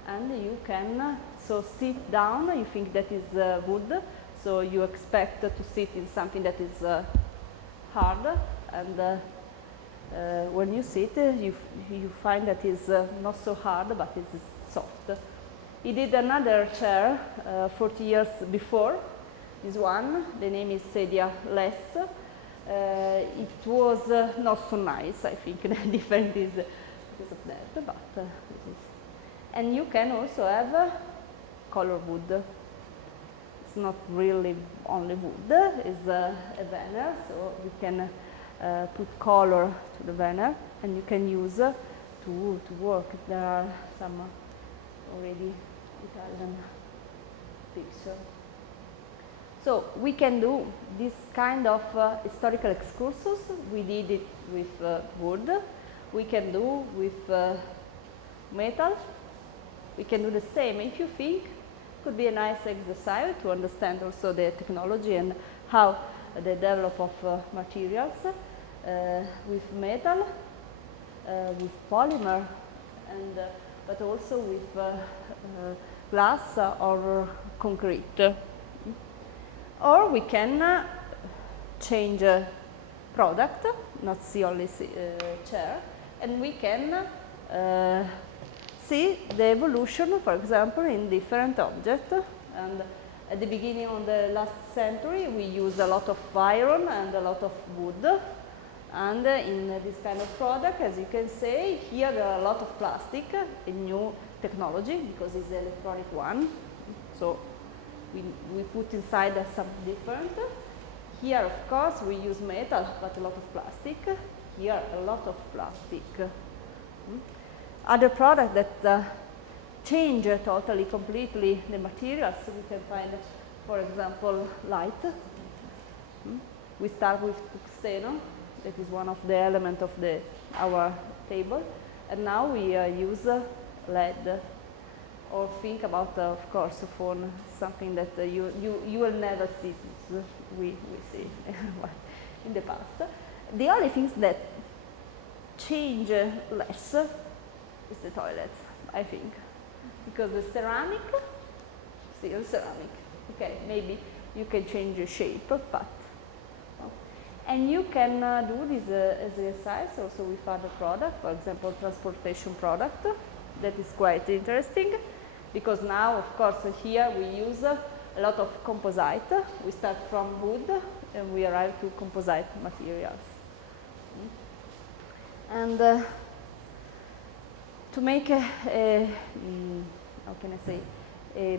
and you can so sit down. You think that is wood, so you expect to sit in something that is hard, and when you sit, you find that it's not so hard, but it's soft. He did another chair 40 years before this one. The name is sedia less. It was not so nice, I think. The difference is because of that, but this is. And you can also have color wood. It's not really only wood, it's a veneer, so you can put color to the veneer, and you can use to work. There are some already Italian pictures. So we can do this kind of historical excursus. We did it with wood. We can do with metal. We can do the same. If you think, it could be a nice exercise to understand also the technology and how the development of materials with metal, with polymer, and but also with glass or concrete. Or we can change product, not see only chair, and we can see the evolution, for example, in different objects. And at the beginning of the last century, we used a lot of iron and a lot of wood. And in this kind of product, as you can see, here there are a lot of plastic, a new technology, because it's an electronic one. So we put inside some different. Here, of course, we use metal, but a lot of plastic. Here, a lot of plastic. Other products that change totally, completely the materials, we can find, for example, light. We start with tungsten. That is one of the elements of our table. And now we use LED. Or think about, of course, phone, something that you will never see. We see in the past. The only things that change less is the toilet, I think. Because the ceramic, still ceramic. Okay, maybe you can change the shape, but. And you can do this exercise also with other products, for example, transportation product. That is quite interesting, because now, of course, here we use a lot of composite. We start from wood and we arrive to composite materials. And to make how can I say, a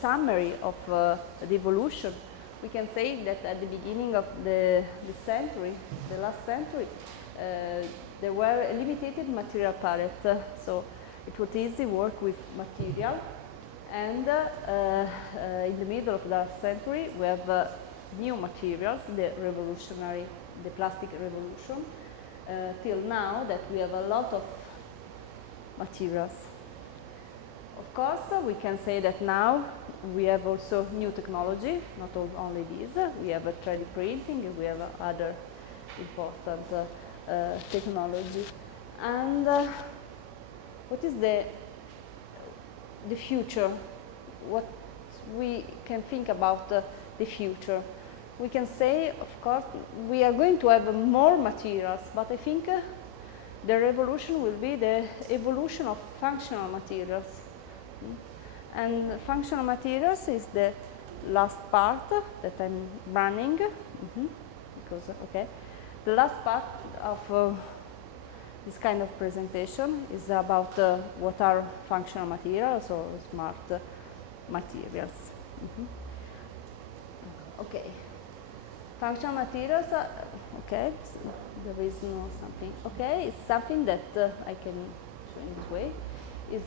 summary of the evolution, we can say that at the beginning of the century, the last century, there were a limited material palette, so it was easy work with material. And in the middle of the last century, we have new materials, the plastic revolution, till now that we have a lot of materials. Of course, we can say that now we have also new technology, not only this. We have 3D printing, and we have other important technology. And what is the future? What we can think about the future? We can say, of course, we are going to have more materials, but I think the revolution will be the evolution of functional materials. And functional materials is the last part that I'm running, because, okay, the last part of this kind of presentation is about what are functional materials or smart materials. Okay, functional materials, okay, so there is no something, okay, it's something that I can show in this way, is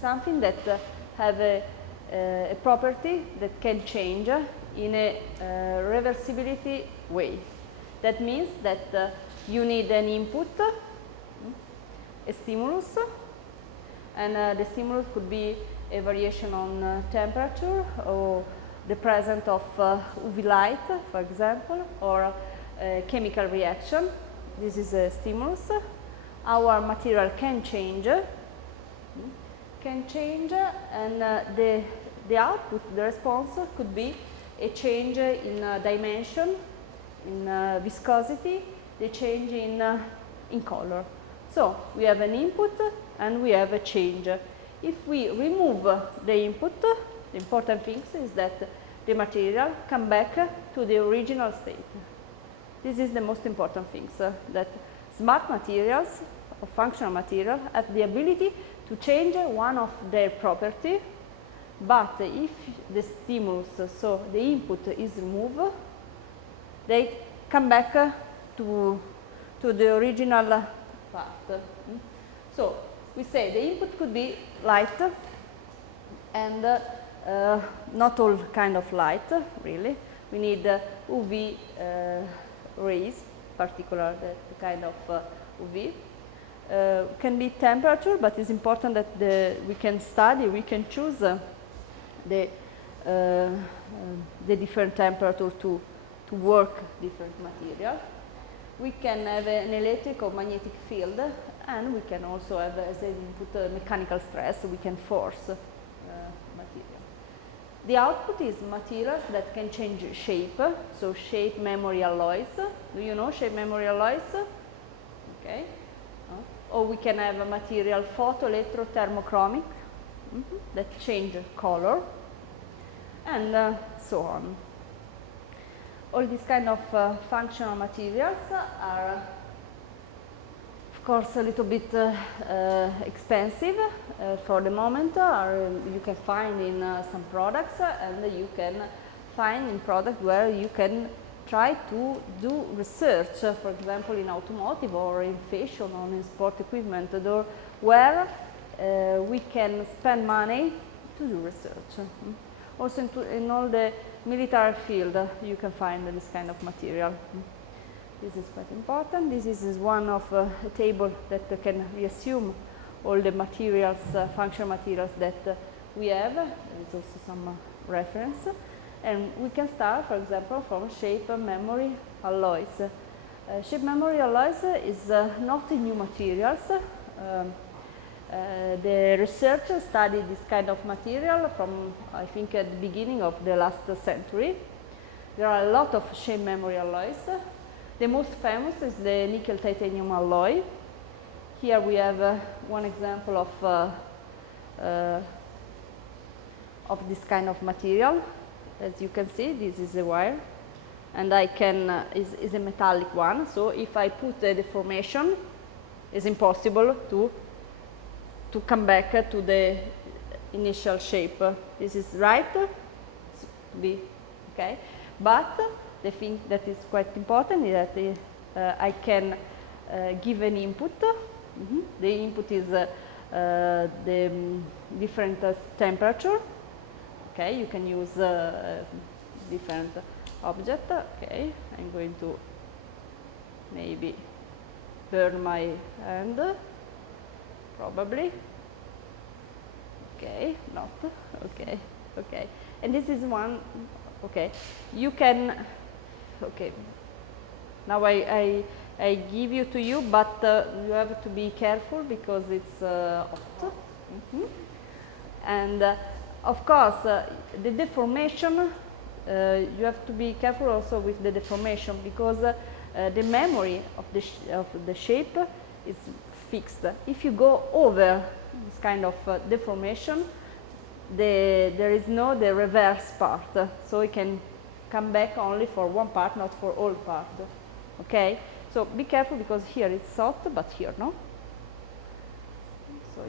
something that have a property that can change in a reversibility way. That means that you need an input, a stimulus, and the stimulus could be a variation on temperature or the presence of UV light, for example, or a chemical reaction. This is a stimulus. Our material can change, and the output, the response, could be a change in dimension, in viscosity, the change in color. So we have an input and we have a change. If we remove the input, the important thing is that the material come back to the original state. This is the most important thing, that smart materials or functional material have the ability to change one of their property, but if the stimulus, so the input, is removed, they come back to the original part. So we say the input could be light, and not all kind of light, really. We need UV rays, particular the kind of UV. Can be temperature, but it's important that we can study, we can choose the different temperature to work different material. We can have an electric or magnetic field, and we can also have as an input mechanical stress. We can force material. The output is materials that can change shape, so shape memory alloys. Do you know shape memory alloys? Okay. Or we can have a material photoelectrothermochromic that change color, and so on. All these kind of functional materials are, of course, a little bit expensive for the moment. You can find in some products, and you can find in products where you can try to do research, for example, in automotive or in fashion or in sport equipment, where we can spend money to do research. Also in all the military field, you can find this kind of material. This is quite important. This is one of a table that can reassume all the materials, functional materials that we have. There is also some reference. And we can start, for example, from shape memory alloys. Shape memory alloys is not new materials. The researchers studied this kind of material from, I think, at the beginning of the last century. There are a lot of shape memory alloys. The most famous is the nickel titanium alloy. Here we have one example of this kind of material. As you can see, this is a wire, and I can is a metallic one. So if I put a deformation, it's impossible to come back to the initial shape. This is right, okay. But the thing that is quite important is that I can give an input. The input is the different temperature. Okay, you can use different object. Okay, I'm going to maybe burn my hand, probably. Okay, not. Okay, okay. And this is one. Okay, you can. Okay. Now I give you to you, but you have to be careful because it's hot. And of course, the deformation, you have to be careful also with the deformation because the memory of the shape is fixed. If you go over this kind of deformation, there is no the reverse part, so it can come back only for one part, not for all part. Okay, so be careful because here it's soft, but here no. So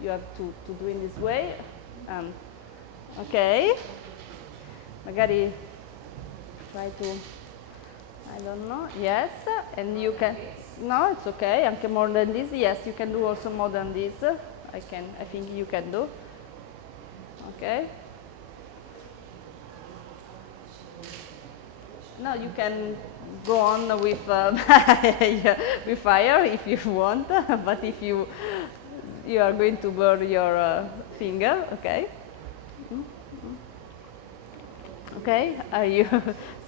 you have to do in this way. Okay, magari try to, I don't know, yes, and you can, no, it's okay, anche more than this, yes, you can do also more than this, I think you can do. Okay. No, you can go on with with fire if you want, but if you are going to burn your finger, okay? Okay, are you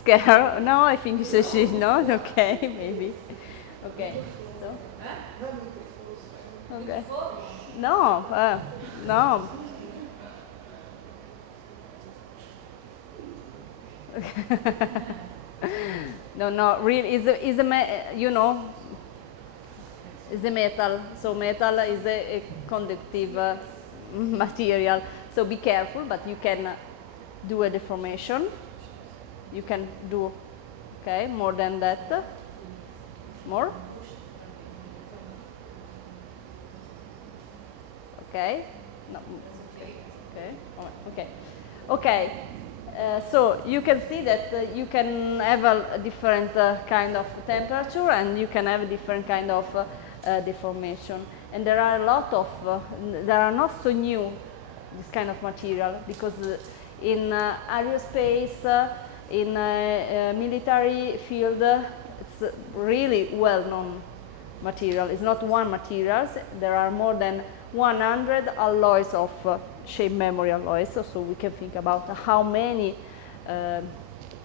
scared? No, I think she's not. Okay, maybe. Okay. So. Okay. No, no. No, really, is a you know, is a metal. So metal is a conductive material. So be careful, but you can do a deformation. You can do, okay, more than that. More. Okay. No. Okay. Okay. Okay. So you can see that you can have a different kind of temperature, and you can have a different kind of deformation. And there are a lot of, there are not so new, this kind of material, because in aerospace, in military field, it's really well-known material. It's not one material. There are more than 100 alloys of shape memory alloys, so we can think about how many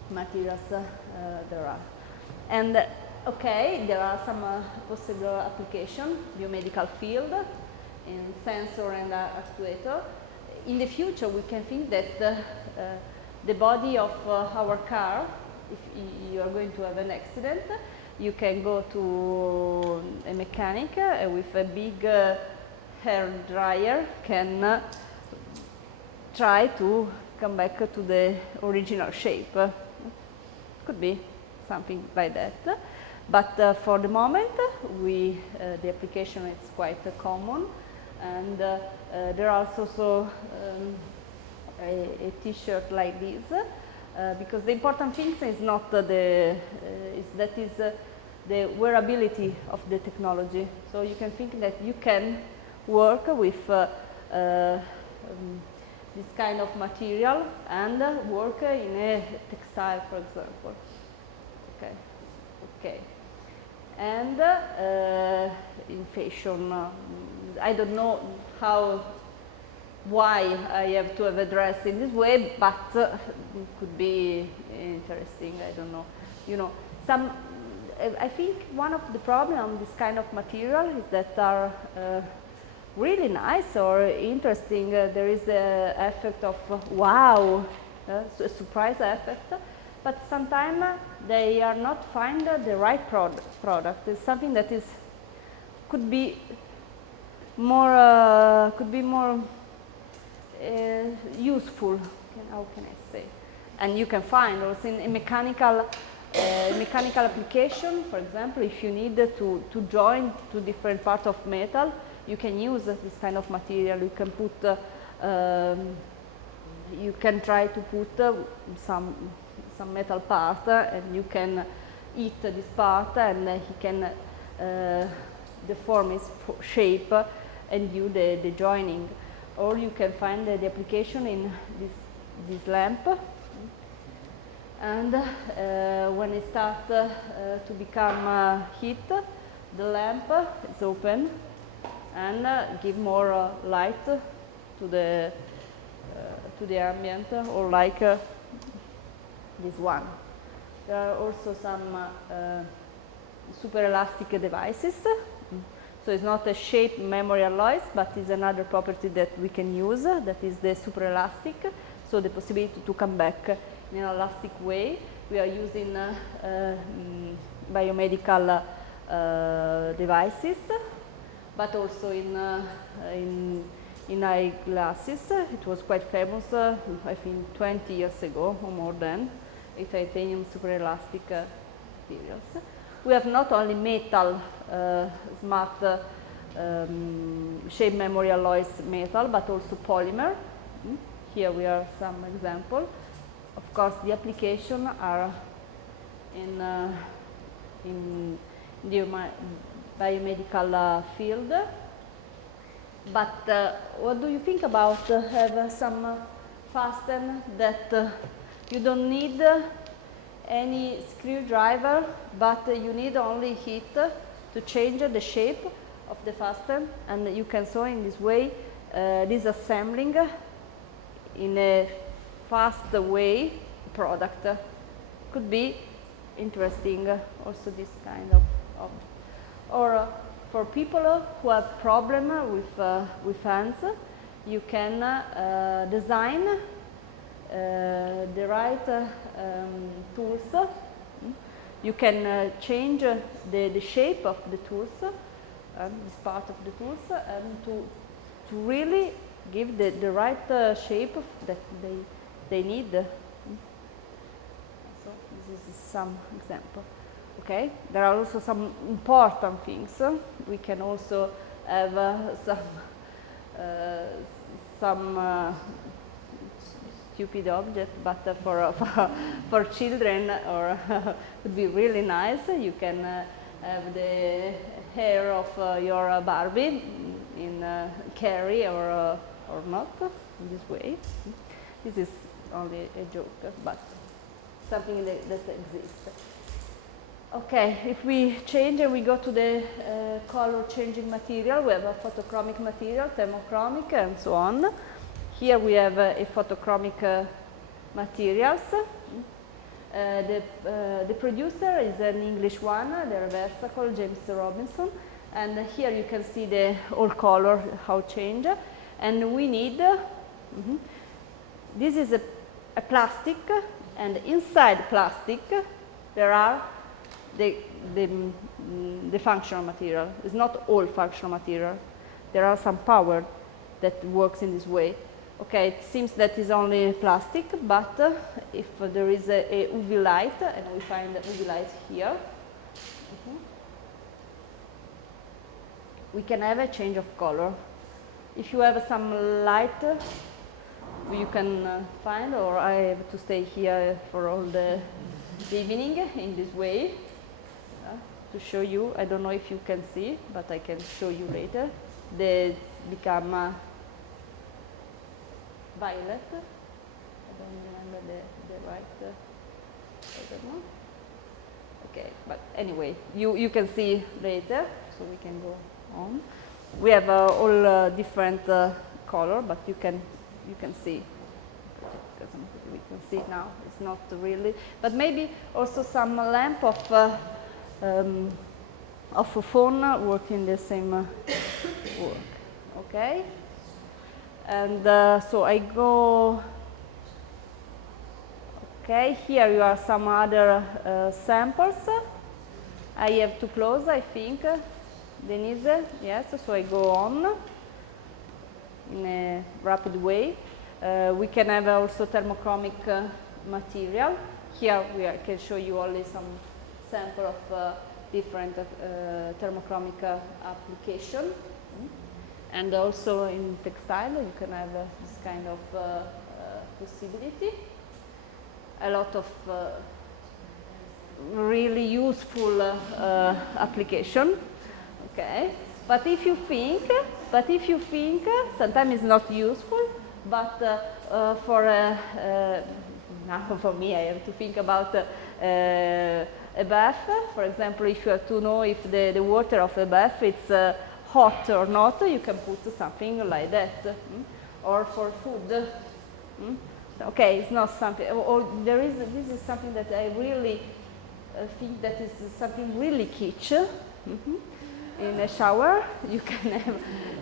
materials there are. And okay, there are some possible application, biomedical field, in sensor and actuator. In the future, we can think that the body of our car, if you are going to have an accident, you can go to a mechanic with a big hair dryer, can try to come back to the original shape. Could be something like that. But for the moment, the application is quite common, and there are also a T-shirt like this, because the important thing is not the wearability of the technology. So you can think that you can work with this kind of material and work in a textile, for example. Okay, okay. And in fashion, I don't know why I have to have a dress in this way, but it could be interesting. I don't know. You know, I think one of the problems this kind of material is that are really nice or interesting. There is the effect of wow, a surprise effect, but sometimes they are not find the right product. It's something that could be more useful. How can I say? And you can find also in a mechanical application, for example, if you need to join two different parts of metal, you can use this kind of material. You can put, you can try to put some metal part, and you can eat this part, and he can deform its shape and do the joining. Or you can find the application in this lamp. And when it starts to become heat, the lamp is open and give more light to the ambient, or like this one. There are also some super elastic devices. So it's not a shape memory alloys, but it's another property that we can use, that is the super elastic. So the possibility to come back in an elastic way. We are using biomedical devices, but also in eyeglasses. It was quite famous, I think 20 years ago or more than, a titanium super elastic materials. We have not only metal smart shape memory alloys metal, but also polymer. Here we are some example. Of course, the application are in the biomedical field. But what do you think about have some fasten that you don't need any screwdriver, but you need only heat to change the shape of the fasten, and you can sew in this way disassembling in a fast way product. Could be interesting also this kind of or for people who have problem with hands, you can design the right tools. You can change the shape of the tools, this part of the tools, and to really give the right shape that they need. So this is some example. Okay, there are also some important things. We can also have some stupid object, but for children or would be really nice. You can have the hair of your Barbie in carry or not in this way. This is only a joke, but something that exists. Okay, if we change and we go to the color changing material, we have a photochromic material, thermochromic, and so on. Here we have a photochromic materials. The producer is an English one, the reversa called James Robinson, and here you can see the all color how change. And we need this is a plastic, and inside plastic there are the functional material. It's not all functional material. There are some power that works in this way. Okay, it seems that is only plastic, but if there is a UV light, and we find the UV light here, we can have a change of color. If you have some light, you can find, or I have to stay here for all the evening in this way. To show you, I don't know if you can see, but I can show you later. They become violet. I don't remember the right, I don't know. Okay, but anyway, you can see later, so we can go on. We have all different color, but you can see. We can see now. It's not really, but maybe also some lamp of a phone working the same work. Okay, and so I go. Okay, here you are some other samples. I have to close, I think. Denise, yes, so I go on in a rapid way. We can have also thermochromic material. Here I can show you only some sample of different thermochromic application. And also in textile you can have this kind of possibility. A lot of really useful application. Okay, but if you think, sometimes it's not useful, but now for me I have to think about a bath. For example, if you have to know if the water of a bath is hot or not, you can put something like that. Or for food. Okay, it's not something, or there is, this is something that I really think that is something really kitsch. In a shower, you can have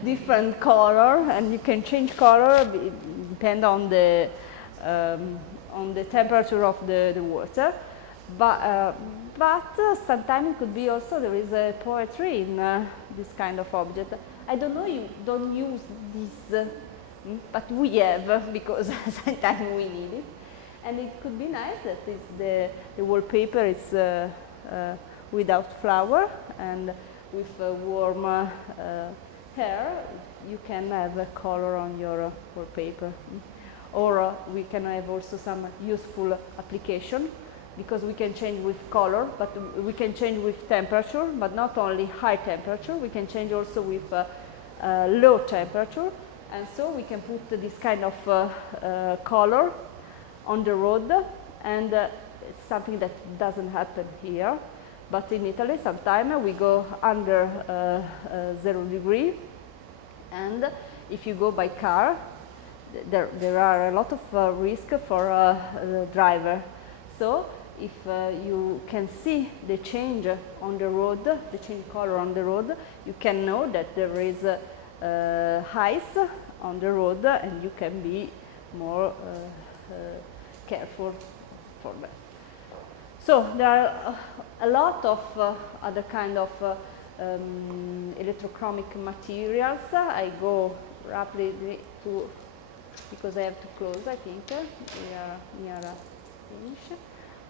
different color, and you can change color depend on the temperature of the water. But sometimes it could be also there is a poetry in this kind of object. I don't know, you don't use this, but we have, because sometimes we need it. And it could be nice that it's the wallpaper is without flower, and with warm hair, you can have a color on your wallpaper. Or we can have also some useful application, because we can change with color, but we can change with temperature, but not only high temperature, we can change also with low temperature, and so we can put this kind of color on the road, and it's something that doesn't happen here, but in Italy sometimes we go under 0 degree, and if you go by car, there are a lot of risk for the driver. So if you can see the change on the road, the change color on the road, you can know that there is ice on the road, and you can be more careful for that. So there are a lot of other kind of electrochromic materials. I go rapidly to, because I have to close, I think. We are near a finish.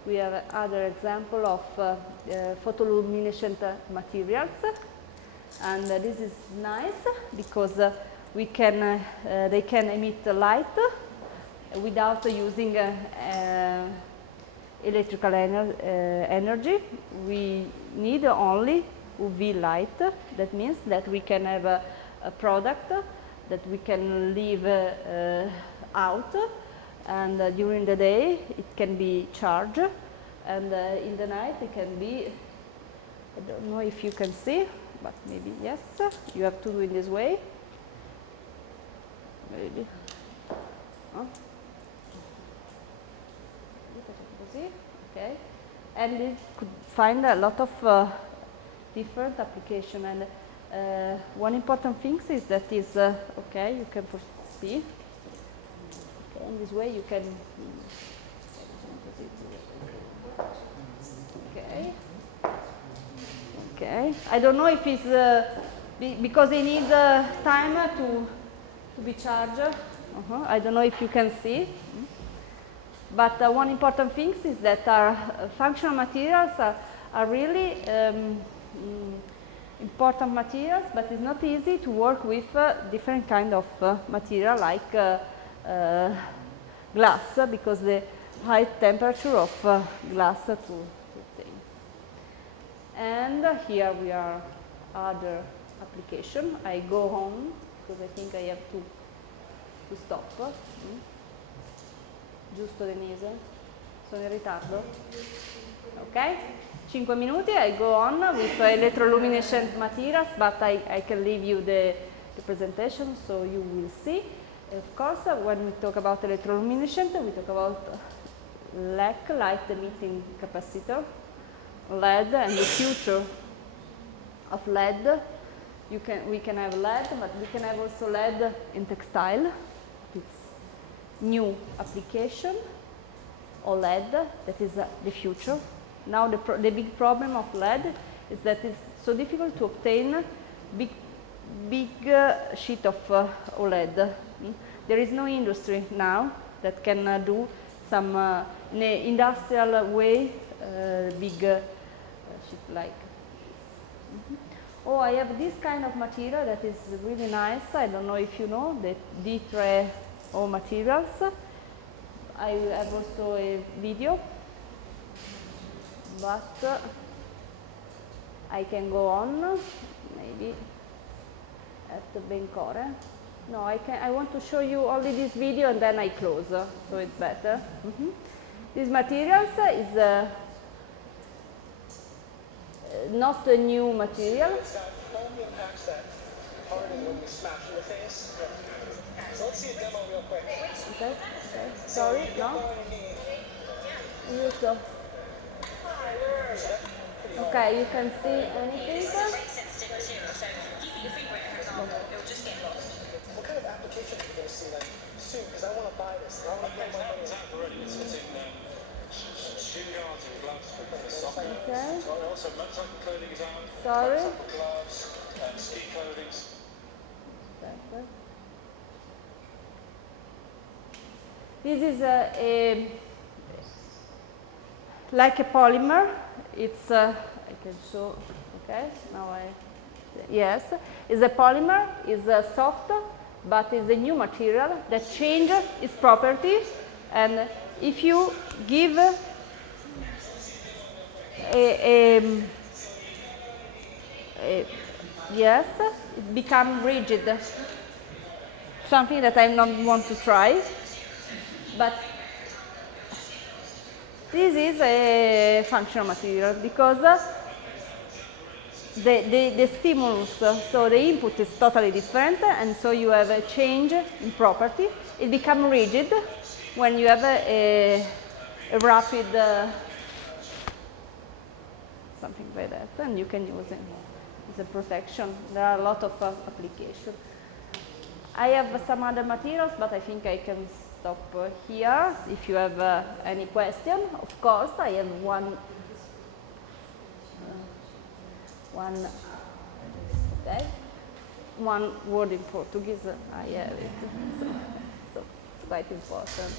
We have other example of photoluminescent materials, and this is nice because we can they can emit light without using electrical energy. We need only UV light. That means that we can have a product that we can leave out, and during the day it can be charged, and in the night it can be, I don't know if you can see, but maybe yes, you have to do it this way. Maybe. Huh? Okay, and it could find a lot of different application, and one important thing is that is okay, you can see. Okay, in this way you can. Okay. Okay. I don't know if it's because it needs time to be charged. I don't know if you can see. But one important thing is that our functional materials are really important materials, but it's not easy to work with different kind of material like glass, because the high temperature of glass to obtain. And here we are other application. I go home because I think I have to stop. Giusto, Denise? Sono in ritardo? Ok? 5 minuti, I go on with electroluminescent materials, but I can leave you the presentation so you will see. Of course, when we talk about electroluminescent, we talk about LEC, light emitting capacitor, LED, and the future of LED. We can have LED, but we can have also LED in textile. New application, OLED, that is the future. Now the big problem of LED is that it's so difficult to obtain big sheet of OLED. There is no industry now that can do some in an industrial way big sheet like this. Oh, I have this kind of material that is really nice. I don't know if you know the D3 or materials. I have also a video, but I can go on maybe at the Bencore. No, I want to show you only this video and then I close, so it's better. These materials is not a new material. So let's see a demo real quick. Okay. Sorry, no? Okay, you can see anything? What kind of application are you going to see like soon? Because I want to buy this. I want to put my money in. It's in shin guards and gloves for soccer. Okay. Also motorcycle clothing is on. Sorry. Motorcycle gloves and ski clothing. This is like a polymer. It's I can show. Okay, now yes, it's a polymer. It's soft, but it's a new material that changes its properties. And if you give yes, it becomes rigid. Something that I don't want to try, but this is a functional material because the stimulus, so the input is totally different, and so you have a change in property. It becomes rigid when you have a rapid something like that, and you can use it as a protection. There are a lot of applications. I have some other materials, but I think I can stop here. If you have any question, of course, I have one, okay, one word in Portuguese. I have it, so it's quite important.